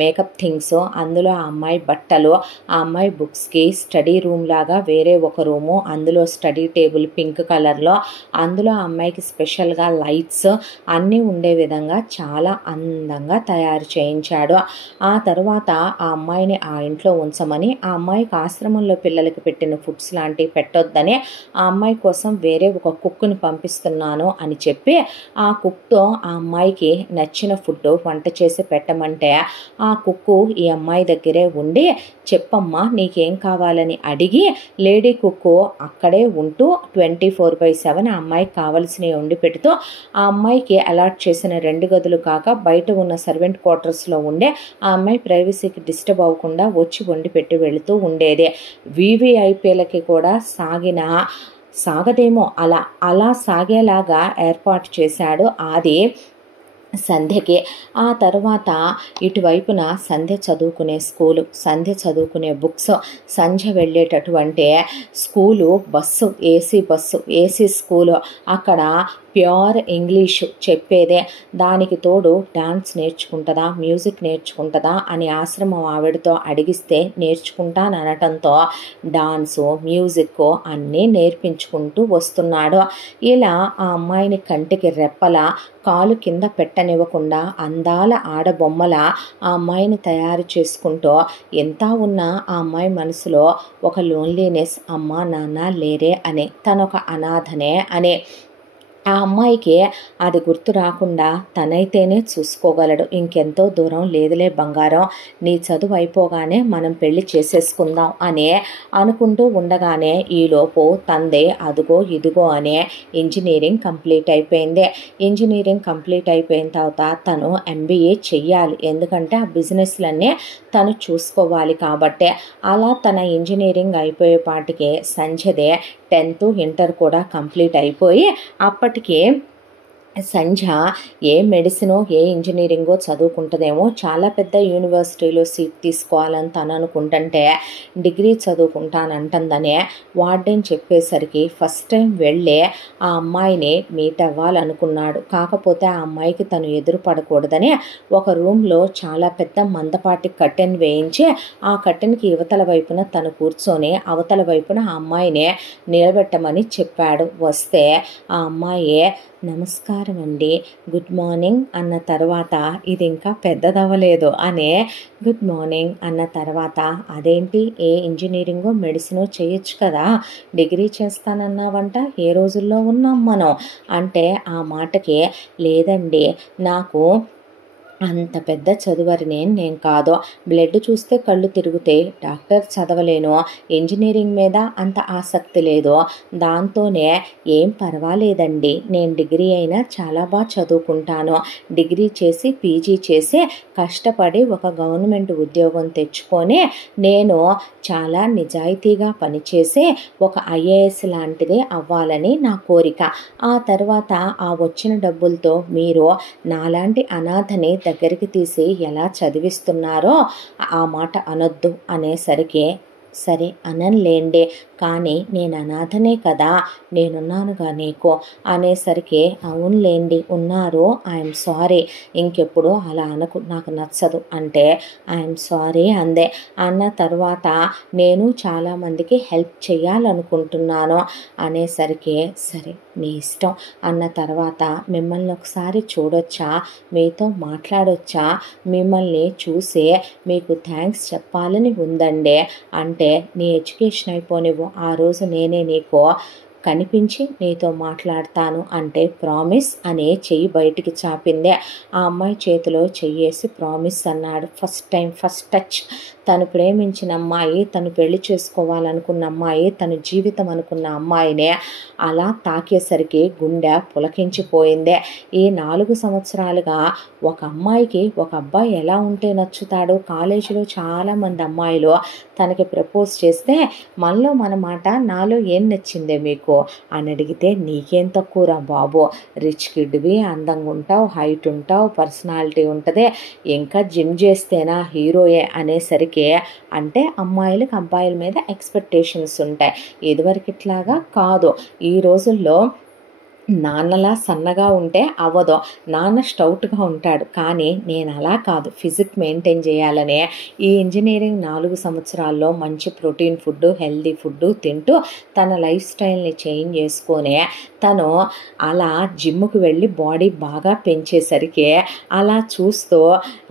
మేకప్ థింగ్స్, అందులో ఆ అమ్మాయి బట్టలు, ఆ అమ్మాయి బుక్స్కి స్టడీ రూమ్ లాగా వేరే ఒక రూము, అందులో స్టడీ టేబుల్ పింక్ కలర్లో, అందులో ఆ అమ్మాయికి స్పెషల్గా లైట్స్ అన్నీ ఉండే విధంగా చాలా అందంగా తయారు చేయించాడు. ఆ తర్వాత ఆ అమ్మాయిని ఆ ఇంట్లో ఉంచమని, ఆ అమ్మాయికి ఆశ్రమంలో పిల్లలకి పెట్టిన ఫుడ్స్ లాంటివి పెట్టొద్దని ఆ అమ్మాయి కోసం వేరే ఒక కుక్ని పంపిస్తున్నాను అని చెప్పి ఆ కుక్తో ఆ అమ్మాయికి నచ్చిన ఫుడ్ వంట చేసి పెట్టమంటే ఆ కుక్కు ఈ అమ్మాయి దగ్గరే ఉండి చెప్పమ్మా నీకేం కావాలని అడిగి లేడీ కుక్కు అక్కడే ఉంటూ 24/7 ఆ అమ్మాయికి కావలసినవి వండి పెడుతూ ఆ అమ్మాయికి అలాట్ చేసిన 2 గదులు కాక బయట ఉన్న సర్వెంట్ క్వార్టర్స్లో ఉండే ఆ అమ్మాయి ప్రైవసీకి డిస్టర్బ్ అవ్వకుండా వచ్చి వండి పెట్టి వెళుతూ ఉండేది. VVIPలకి కూడా సాగదేమో అలా సాగేలాగా ఏర్పాటు చేశాడు ఆది సంధ్యకి. ఆ తర్వాత ఇటువైపున సంధ్య చదువుకునే స్కూలు, సంధ్య చదువుకునే బుక్స్, సంధ్య వెళ్ళేటటువంటి స్కూలు బస్సు, ఏసీ స్కూలు, అక్కడ ప్యూర్ ఇంగ్లీషు చెప్పేదే, దానికి తోడు డాన్స్ నేర్చుకుంటుందా, మ్యూజిక్ నేర్చుకుంటుందా అని ఆశ్రమం ఆవిడతో అడిగిస్తే నేర్చుకుంటాననటంతో డాన్సు, మ్యూజిక్ అన్నీ నేర్పించుకుంటూ వస్తున్నాడు. ఇలా ఆ అమ్మాయిని కంటికి రెప్పల, కాలు కింద పెట్టనివ్వకుండా అందాల ఆడబొమ్మల ఆ అమ్మాయిని తయారు చేసుకుంటూ ఎంత ఉన్నా ఆ అమ్మాయి మనసులో ఒక లోన్లీనెస్, అమ్మా నాన్న లేరే అనే, తనొక అనాథనే అనే. ఆ అమ్మాయికి అది గుర్తు రాకుండా తనైతేనే చూసుకోగలడు. ఇంకెంతో దూరం లేదులే బంగారం, నీ చదువు అయిపోగానే మనం పెళ్లి చేసేసుకుందాం అని అనుకుంటూ ఉండగానే ఈలోపు తందే అదుగో ఇదిగో అనే ఇంజనీరింగ్ కంప్లీట్ అయిపోయింది. ఇంజనీరింగ్ కంప్లీట్ అయిపోయిన తర్వాత తను MBA చెయ్యాలి, ఎందుకంటే ఆ బిజినెస్లన్నీ తను చూసుకోవాలి కాబట్టి. అలా తన ఇంజనీరింగ్ అయిపోయేపాటికి సంధ్యదే 10th ఇంటర్ కూడా కంప్లీట్ అయిపోయి అప్పటికే సంధ్య ఏ మెడిసినో ఏ ఇంజనీరింగో చదువుకుంటుందేమో, చాలా పెద్ద యూనివర్సిటీలో సీట్ తీసుకోవాలని తను అనుకుంటుంటే డిగ్రీ చదువుకుంటానంటుందనే వార్డెన్ చెప్పేసరికి ఫస్ట్ టైం వెళ్ళే ఆ అమ్మాయిని మీట్ అవ్వాలనుకున్నాడు. కాకపోతే ఆ అమ్మాయికి తను ఎదురు పడకూడదని ఒక రూమ్లో చాలా పెద్ద మందపాటి కర్టెన్ వేయించి ఆ కర్టెన్కి యువతల వైపున తను కూర్చొని అవతల వైపున ఆ అమ్మాయిని నిలబెట్టమని చెప్పాడు. వస్తే ఆ అమ్మాయి నమస్కారం అండి, గుడ్ మార్నింగ్ అన్న తర్వాత ఇది ఇంకా పెద్దదవ్వలేదు అనే గుడ్ మార్నింగ్ అన్న తర్వాత అదేంటి ఏ ఇంజనీరింగో మెడిసినో చేయొచ్చు కదా, డిగ్రీ చేస్తానన్నావంట, ఏ రోజుల్లో ఉన్నాం మనం అంటే ఆ మాటకి లేదండి నాకు అంత పెద్ద చదువరిని నేను కాదు. బ్లడ్ చూస్తే కళ్ళు తిరుగుతే డాక్టర్ చదవలేను. ఇంజనీరింగ్ మీద అంత ఆసక్తి లేదు. దాంతోనే ఏం పర్వాలేదండి, నేను డిగ్రీ అయినా చాలా బాగా చదువుకుంటాను. డిగ్రీ చేసి పీజీ చేసి కష్టపడి ఒక గవర్నమెంట్ ఉద్యోగం తెచ్చుకొని నేను చాలా నిజాయితీగా పనిచేసి ఒక ఐఏఎస్ లాంటిది అవ్వాలని నా కోరిక. ఆ తర్వాత ఆ వచ్చిన డబ్బులతో మీరు నాలాంటి అనాథని దగ్గరికి తీసి ఎలా చదివిస్తున్నారో ఆ మాట అనొద్దు అనేసరికి, సరే అనలేండి, కానీ నేను అనాథనే కదా, నేనున్నానుగా నీకు అనేసరికి, అవునులేండి ఉన్నారు, ఐఎమ్ సారీ, ఇంకెప్పుడు అలా అనకు, నాకు నచ్చదు అంటే ఐఎమ్ సారీ అందే. అన్న తర్వాత నేను చాలామందికి హెల్ప్ చేయాలనుకుంటున్నాను అనేసరికి, సరే నీ ఇష్టం అన్న తర్వాత, మిమ్మల్ని ఒకసారి చూడొచ్చా, మీతో మాట్లాడొచ్చా, మిమ్మల్ని చూసి మీకు థ్యాంక్స్ చెప్పాలని ఉందండి అంటే, నీ ఎడ్యుకేషన్ అయిపోనివ్వు, ఆ రోజు నేనే నీకు కనిపించి నీతో మాట్లాడతాను అంటే ప్రామిస్ అనే చెయ్యి బయటికి చాపిందే. ఆ అమ్మాయి చేతిలో చెయ్యేసి ప్రామిస్ అన్నాడు. First time, first touch. తను ప్రేమించిన అమ్మాయి, తను పెళ్లి చేసుకోవాలనుకున్న అమ్మాయి, తన జీవితం అనుకున్న అమ్మాయినే అలా తాకేసరికి గుండె పులకించిపోయిందే. ఈ 4 సంవత్సరాలుగా ఒక అమ్మాయికి ఒక అబ్బాయి ఎలా ఉంటే నచ్చుతాడు, కాలేజీలో చాలామంది అమ్మాయిలు తనకి ప్రపోజ్ చేస్తే, మనలో మన మాట, నాలో ఏం నచ్చిందే మీకు అని అడిగితే, నీకేం తక్కువరా బాబు, రిచ్ కిడ్వి, అందంగా ఉంటావు, హైట్ ఉంటావు, పర్సనాలిటీ ఉంటుంది, ఇంకా జిమ్ చేస్తేనా హీరోయే అనేసరికి, అంటే అమ్మాయిలకు అబ్బాయిల మీద ఎక్స్పెక్టేషన్స్ ఉంటాయి. ఇదివరకు ఇట్లాగా కాదు. ఈ రోజుల్లో నాన్నలా సన్నగా ఉంటే అవ్వదు, నాన్న స్టౌట్గా ఉంటాడు, కానీ నేను అలా కాదు, ఫిజిక్ మెయింటైన్ చేయాలనే ఈ ఇంజనీరింగ్ 4 సంవత్సరాల్లో మంచి ప్రోటీన్ ఫుడ్, హెల్దీ ఫుడ్ తింటూ తన లైఫ్ స్టైల్ని చేంజ్ చేసుకొని తను అలా జిమ్కి వెళ్ళి బాడీ బాగా పెంచేసరికి అలా చూస్తూ,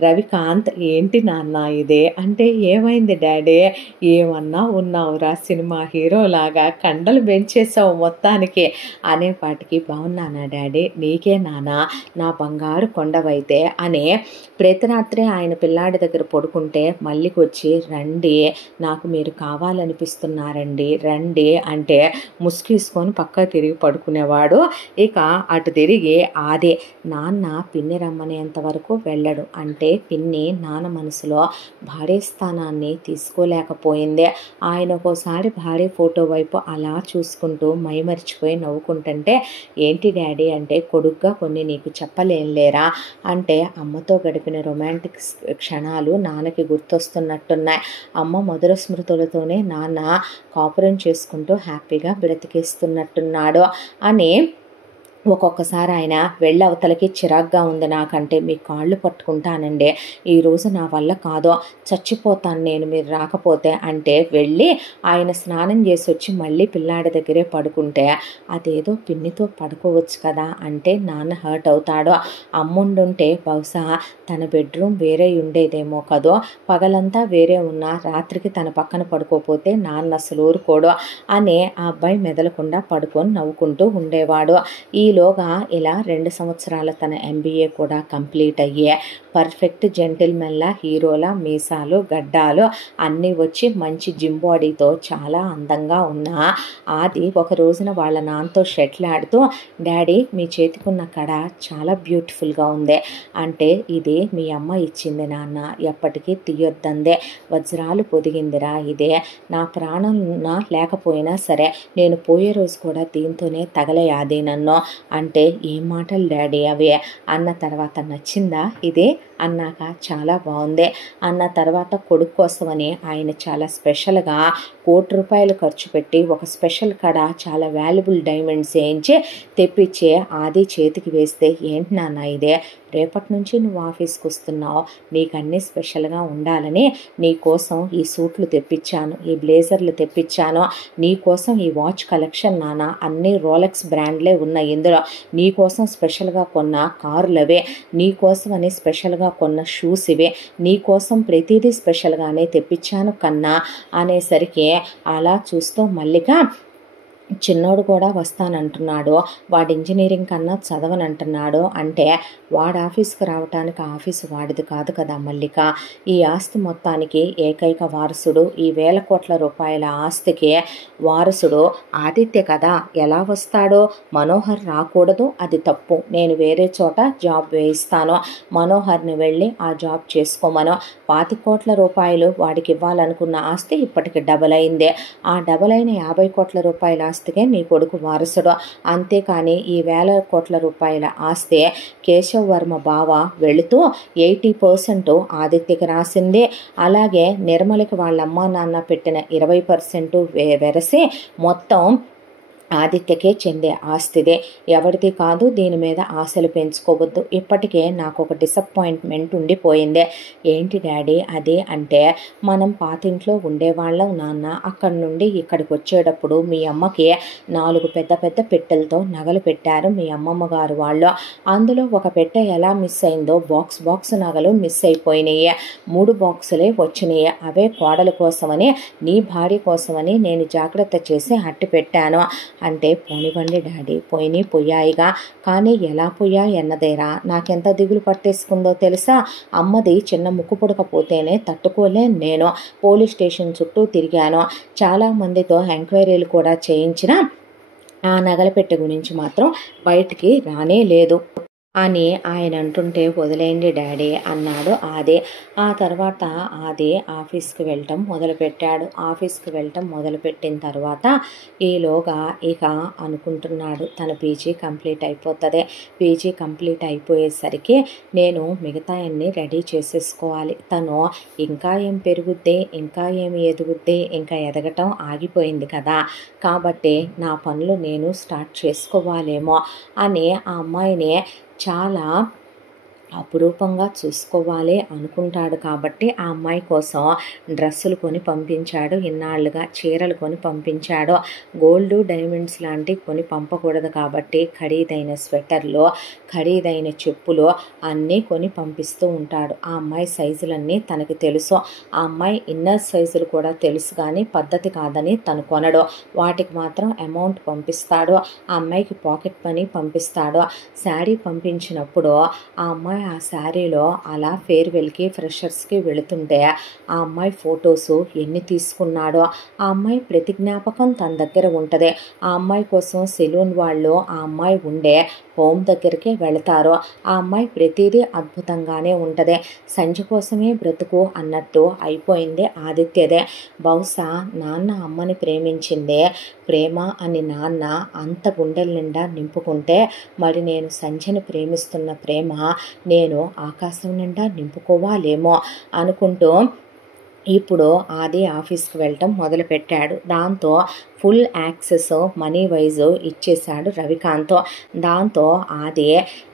రవికాంత్ ఏంటి నాన్న ఇదే అంటే, ఏమైంది డాడీ, ఏమన్నా ఉన్నావురా సినిమా హీరోలాగా, కండలు పెంచేసావు మొత్తానికి అనేపాటికి, బాగున్నానా డాడీ, నీకే నానా నా బంగారు కొండవైతే అని ప్రతి రాత్రి ఆయన పిల్లాడి దగ్గర పడుకుంటే మళ్ళీకి వచ్చి, రండి నాకు మీరు కావాలనిపిస్తున్నారండి రండి అంటే ముసుగేసుకొని పక్క తిరిగి పడుకునేవాడు. ఇక అటు తిరిగి ఆదే, నాన్న పిన్ని రమ్మనేంత వరకు వెళ్ళడు అంటే, పిన్ని నాన్న మనసులో భార్య స్థానాన్ని తీసుకోలేకపోయింది. ఆయన ఒక్కోసారి భార్య ఫోటో వైపు అలా చూసుకుంటూ మైమరిచిపోయి నవ్వుకుంటుంటే, ఏంటి డాడీ అంటే, కొడుగ్గా కొన్ని నీకు చెప్పలేనులేరా అంటే, అమ్మతో గడిపిన రొమాంటిక్ క్షణాలు నాన్నకి గుర్తొస్తున్నట్టున్నాయి. అమ్మ మధుర స్మృతులతోనే నాన్న కాపురం చేసుకుంటూ హ్యాపీగా బ్రతికేస్తున్నట్టున్నాడు అని ఒక్కొక్కసారి ఆయన వెళ్ళి అవతలకి, చిరాగ్గా ఉంది నాకంటే, మీ కాళ్ళు పట్టుకుంటానండి, ఈరోజు నా వల్ల కాదు, చచ్చిపోతాను నేను మీరు రాకపోతే అంటే వెళ్ళి ఆయన స్నానం చేసి వచ్చి మళ్ళీ పిల్లాడి దగ్గరే పడుకుంటే, అదేదో పిన్నితో పడుకోవచ్చు కదా అంటే నాన్న హర్ట్ అవుతాడు. అమ్ముండుంటే బహుశా తన బెడ్రూమ్ వేరే ఉండేదేమో కదో, పగలంతా వేరే ఉన్నా రాత్రికి తన పక్కన పడుకోపోతే నాన్న అసలు ఊరుకోడు అని ఆ అబ్బాయి మెదలకుండా పడుకొని నవ్వుకుంటూ ఉండేవాడు. ఈలోగా ఇలా 2 సంవత్సరాల తన MBA కూడా కంప్లీట్ అయ్యే పర్ఫెక్ట్ జెంటిల్మెన్లా, హీరోలా, మీసాలు గడ్డాలు అన్నీ వచ్చి మంచి జిమ్ బాడీతో చాలా అందంగా ఉన్న ఆది ఒక రోజున వాళ్ళ నాన్నతో షటిల్ ఆడుతూ, డాడీ మీ చేతికున్న కడ చాలా బ్యూటిఫుల్గా ఉంది అంటే, ఇది మీ అమ్మ ఇచ్చింది నాన్న, ఎప్పటికీ తీయొద్దందే, వజ్రాలు పొదిగిందిరా ఇదే, నా ప్రాణం లేకపోయినా సరే నేను పోయే రోజు కూడా దీంతోనే తగలయాది నన్ను అంటే, ఏం మాటలు డాడీ అవే అన్న తర్వాత, నచ్చిందా ఇదే అన్నాక, చాలా బాగుంది అన్న తర్వాత, కొడుకు కోసమని ఆయన చాలా స్పెషల్గా ₹1,00,00,000 ఖర్చు పెట్టి ఒక స్పెషల్ కడ, చాలా వాల్యుబుల్ డైమండ్స్ వేయించి తెప్పించే ఆది చేతికి వేస్తే, ఏంటి నాన్న ఇదే, రేపటి నుంచి నువ్వు ఆఫీస్కి వస్తున్నావు, నీకు అన్నీ స్పెషల్గా ఉండాలని నీ కోసం ఈ సూట్లు తెప్పించాను, ఈ బ్లేజర్లు తెప్పించాను, నీ కోసం ఈ వాచ్ కలెక్షన్ నాన్న, అన్నీ రోలెక్స్ బ్రాండ్లే ఉన్నాయి ఇందులో, నీ కోసం స్పెషల్గా కొన్న కార్లు అవే, నీ కోసం అని స్పెషల్గా కొన్న షూస్ ఇవే, నీ కోసం ప్రతిదీ స్పెషల్గానే తెప్పించాను కన్నా అనేసరికి అలా చూస్తూ మల్లిక, చిన్నోడు కూడా వస్తానంటున్నాడు, వాడు ఇంజనీరింగ్ కన్నా చదవనంటున్నాడు అంటే వాడు ఆఫీస్కి రావటానికి ఆఫీసు వాడిది కాదు కదా మల్లిక. ఈ ఆస్తి మొత్తానికి ఏకైక వారసుడు, ఈ 1,000 కోట్ల రూపాయల ఆస్తికి వారసుడు ఆదిత్య కదా. ఎలా వస్తాడో? మనోహర్ రాకూడదు, అది తప్పు. నేను వేరే చోట జాబ్ వేయిస్తాను, మనోహర్ని వెళ్ళి ఆ జాబ్ చేసుకోమను. 25 కోట్ల రూపాయలు వాడికి ఇవ్వాలనుకున్న ఆస్తి ఇప్పటికి డబల్ అయిందే. ఆ డబల్ అయిన 50 కోట్ల రూపాయల ఆస్తికే నీ కొడుకు వారసుడు. అంతేకాని ఈ 1,000 కోట్ల రూపాయల ఆస్తి కేశవ్ వర్మ బావ వెళుతూ 80% ఆదిత్యకి రాసింది. అలాగే నిర్మలకి వాళ్ళ అమ్మా నాన్న పెట్టిన 20% వెరసి మొత్తం ఆదిత్యకే చెందే ఆస్తిదే, ఎవరిది కాదు. దీని మీద ఆశలు పెంచుకోవద్దు. ఇప్పటికే నాకు ఒక డిసప్పాయింట్మెంట్ ఉండిపోయిందే. ఏంటి డాడీ అది అంటే, మనం పాతింట్లో ఉండేవాళ్ళం నాన్న. అక్కడి నుండి ఇక్కడికి వచ్చేటప్పుడు మీ అమ్మకి 4 పెద్ద పెద్ద పెట్టెలతో నగలు పెట్టారు మీ అమ్మమ్మ గారు వాళ్ళు. అందులో ఒక పెట్టె ఎలా మిస్ అయిందో బాక్స్ నగలు మిస్ అయిపోయినాయి. 3 బాక్సులే వచ్చినాయి. అవే కోడల కోసమని, నీ భార్య కోసమని నేను జాగ్రత్త చేసి అట్టి పెట్టాను అంటే, పోనివ్వండి డాడీ, పోయాయిగా, కానీ ఎలా పోయాయి అన్నదేరా నాకెంత దిగులు పట్టేసుకుందో తెలుసా. అమ్మది చిన్న ముక్కు పుడకపోతేనే తట్టుకోలేను నేను. పోలీస్ స్టేషన్ చుట్టూ తిరిగాను, చాలామందితో ఎంక్వైరీలు కూడా చేయించిన ఆ నగల పెట్టె గురించి మాత్రం బయటికి రానే లేదు అని ఆయన అంటుంటే, వదిలేయండి డాడీ అన్నాడు ఆది. ఆ తర్వాత ఆది ఆఫీస్కి వెళ్ళటం మొదలుపెట్టాడు. ఆఫీస్కి వెళ్ళటం మొదలుపెట్టిన తర్వాత ఈలోగా ఇక అనుకుంటున్నాడు, తన పీజీ కంప్లీట్ అయిపోతుంది. పీజీ కంప్లీట్ అయిపోయేసరికి నేను మిగతా అన్ని రెడీ చేసేసుకోవాలి. తను ఇంకా ఏం పెరుగుద్ది, ఇంకా ఏమి ఎదుగుద్ది, ఇంకా ఎదగటం ఆగిపోయింది కదా. కాబట్టి నా పనులు నేను స్టార్ట్ చేసుకోవాలేమో అని ఆ అమ్మాయిని చాలా అపురూపంగా చూసుకోవాలి అనుకుంటాడు. కాబట్టి ఆ అమ్మాయి కోసం డ్రెస్సులు కొని పంపించాడు, ఇన్నాళ్ళుగా చీరలు కొని పంపించాడు. గోల్డ్ డైమండ్స్ లాంటివి కొని పంపకూడదు కాబట్టి ఖరీదైన స్వెటర్లు, ఖరీదైన చెప్పులు అన్నీ కొని పంపిస్తూ ఉంటాడు. ఆ అమ్మాయి సైజులన్నీ తనకి తెలుసు. ఆ అమ్మాయి ఇన్నర్ సైజులు కూడా తెలుసు, కానీ పద్ధతి కాదని తను కొనడు. వాటికి మాత్రం అమౌంట్ పంపిస్తాడు. ఆ అమ్మాయికి పాకెట్ మనీ పంపిస్తాడు. శారీ పంపించినప్పుడు ఆ అమ్మాయి ఆ శారీలో అలా ఫేర్వెల్కి, ఫ్రెషర్స్కి వెళుతుంటే ఆ అమ్మాయి ఫొటోసు ఎన్ని తీసుకున్నాడో. ఆ అమ్మాయి ప్రతి జ్ఞాపకం తన దగ్గర ఉంటుంది. ఆ అమ్మాయి కోసం సెలూన్ వాళ్ళు ఆ అమ్మాయి ఉండే హోమ్ దగ్గరికి వెళతారు. ఆ అమ్మాయి ప్రతిదీ అద్భుతంగానే ఉంటుంది. సంజ కోసమే బ్రతుకు అన్నట్టు అయిపోయింది ఆదిత్యదే. బహుశా నాన్న అమ్మని ప్రేమించిందే ప్రేమ అని నాన్న అంత గుండెల నిండా నింపుకుంటే, మరి నేను సంజని ప్రేమిస్తున్న ప్రేమ నేను ఆకాశం నిండా నింపుకోవాలేమో అనుకుంటూ ఇప్పుడు ఆది ఆఫీస్కి వెళ్ళటం మొదలుపెట్టాడు. దాంతో ఫుల్ యాక్సెస్ మనీ వైజ్ ఇచ్చేశాడు రవికాంత్. దాంతో ఆది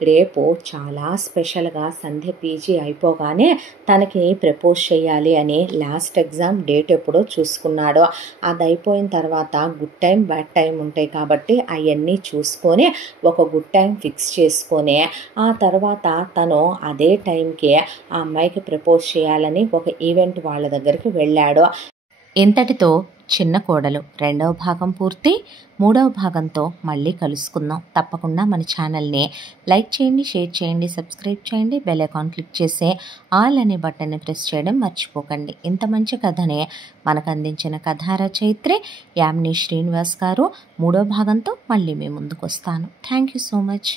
రేపు చాలా స్పెషల్గా సంధ్య పీజీ అయిపోగానే తనకి ప్రపోజ్ చేయాలి అని లాస్ట్ ఎగ్జామ్ డేట్ ఎప్పుడో చూసుకున్నాడు. అది అయిపోయిన తర్వాత గుడ్ టైం బ్యాడ్ టైం ఉంటాయి కాబట్టి అవన్నీ చూసుకొని ఒక గుడ్ టైం ఫిక్స్ చేసుకొని ఆ తర్వాత తను అదే టైంకి ఆ అమ్మాయికి ప్రపోజ్ చేయాలని ఒక ఈవెంట్ వాళ్ళ దగ్గరికి వెళ్ళాడు. ఇంతటితో చిన్న కోడలు 2వ భాగం పూర్తి. 3వ భాగంతో మళ్ళీ కలుసుకుందాం. తప్పకుండా మన ఛానల్ని లైక్ చేయండి, షేర్ చేయండి, సబ్స్క్రైబ్ చేయండి, బెల్ ఐకాన్ క్లిక్ చేసి ఆల్ అనే బటన్ని ప్రెస్ చేయడం మర్చిపోకండి. ఇంత మంచి కథనే మనకు అందించిన కథా రచయిత్రి యామిని శ్రీనివాస్ గారు. 3వ భాగంతో మళ్ళీ మీ ముందుకు వస్తాను. Thank you so much.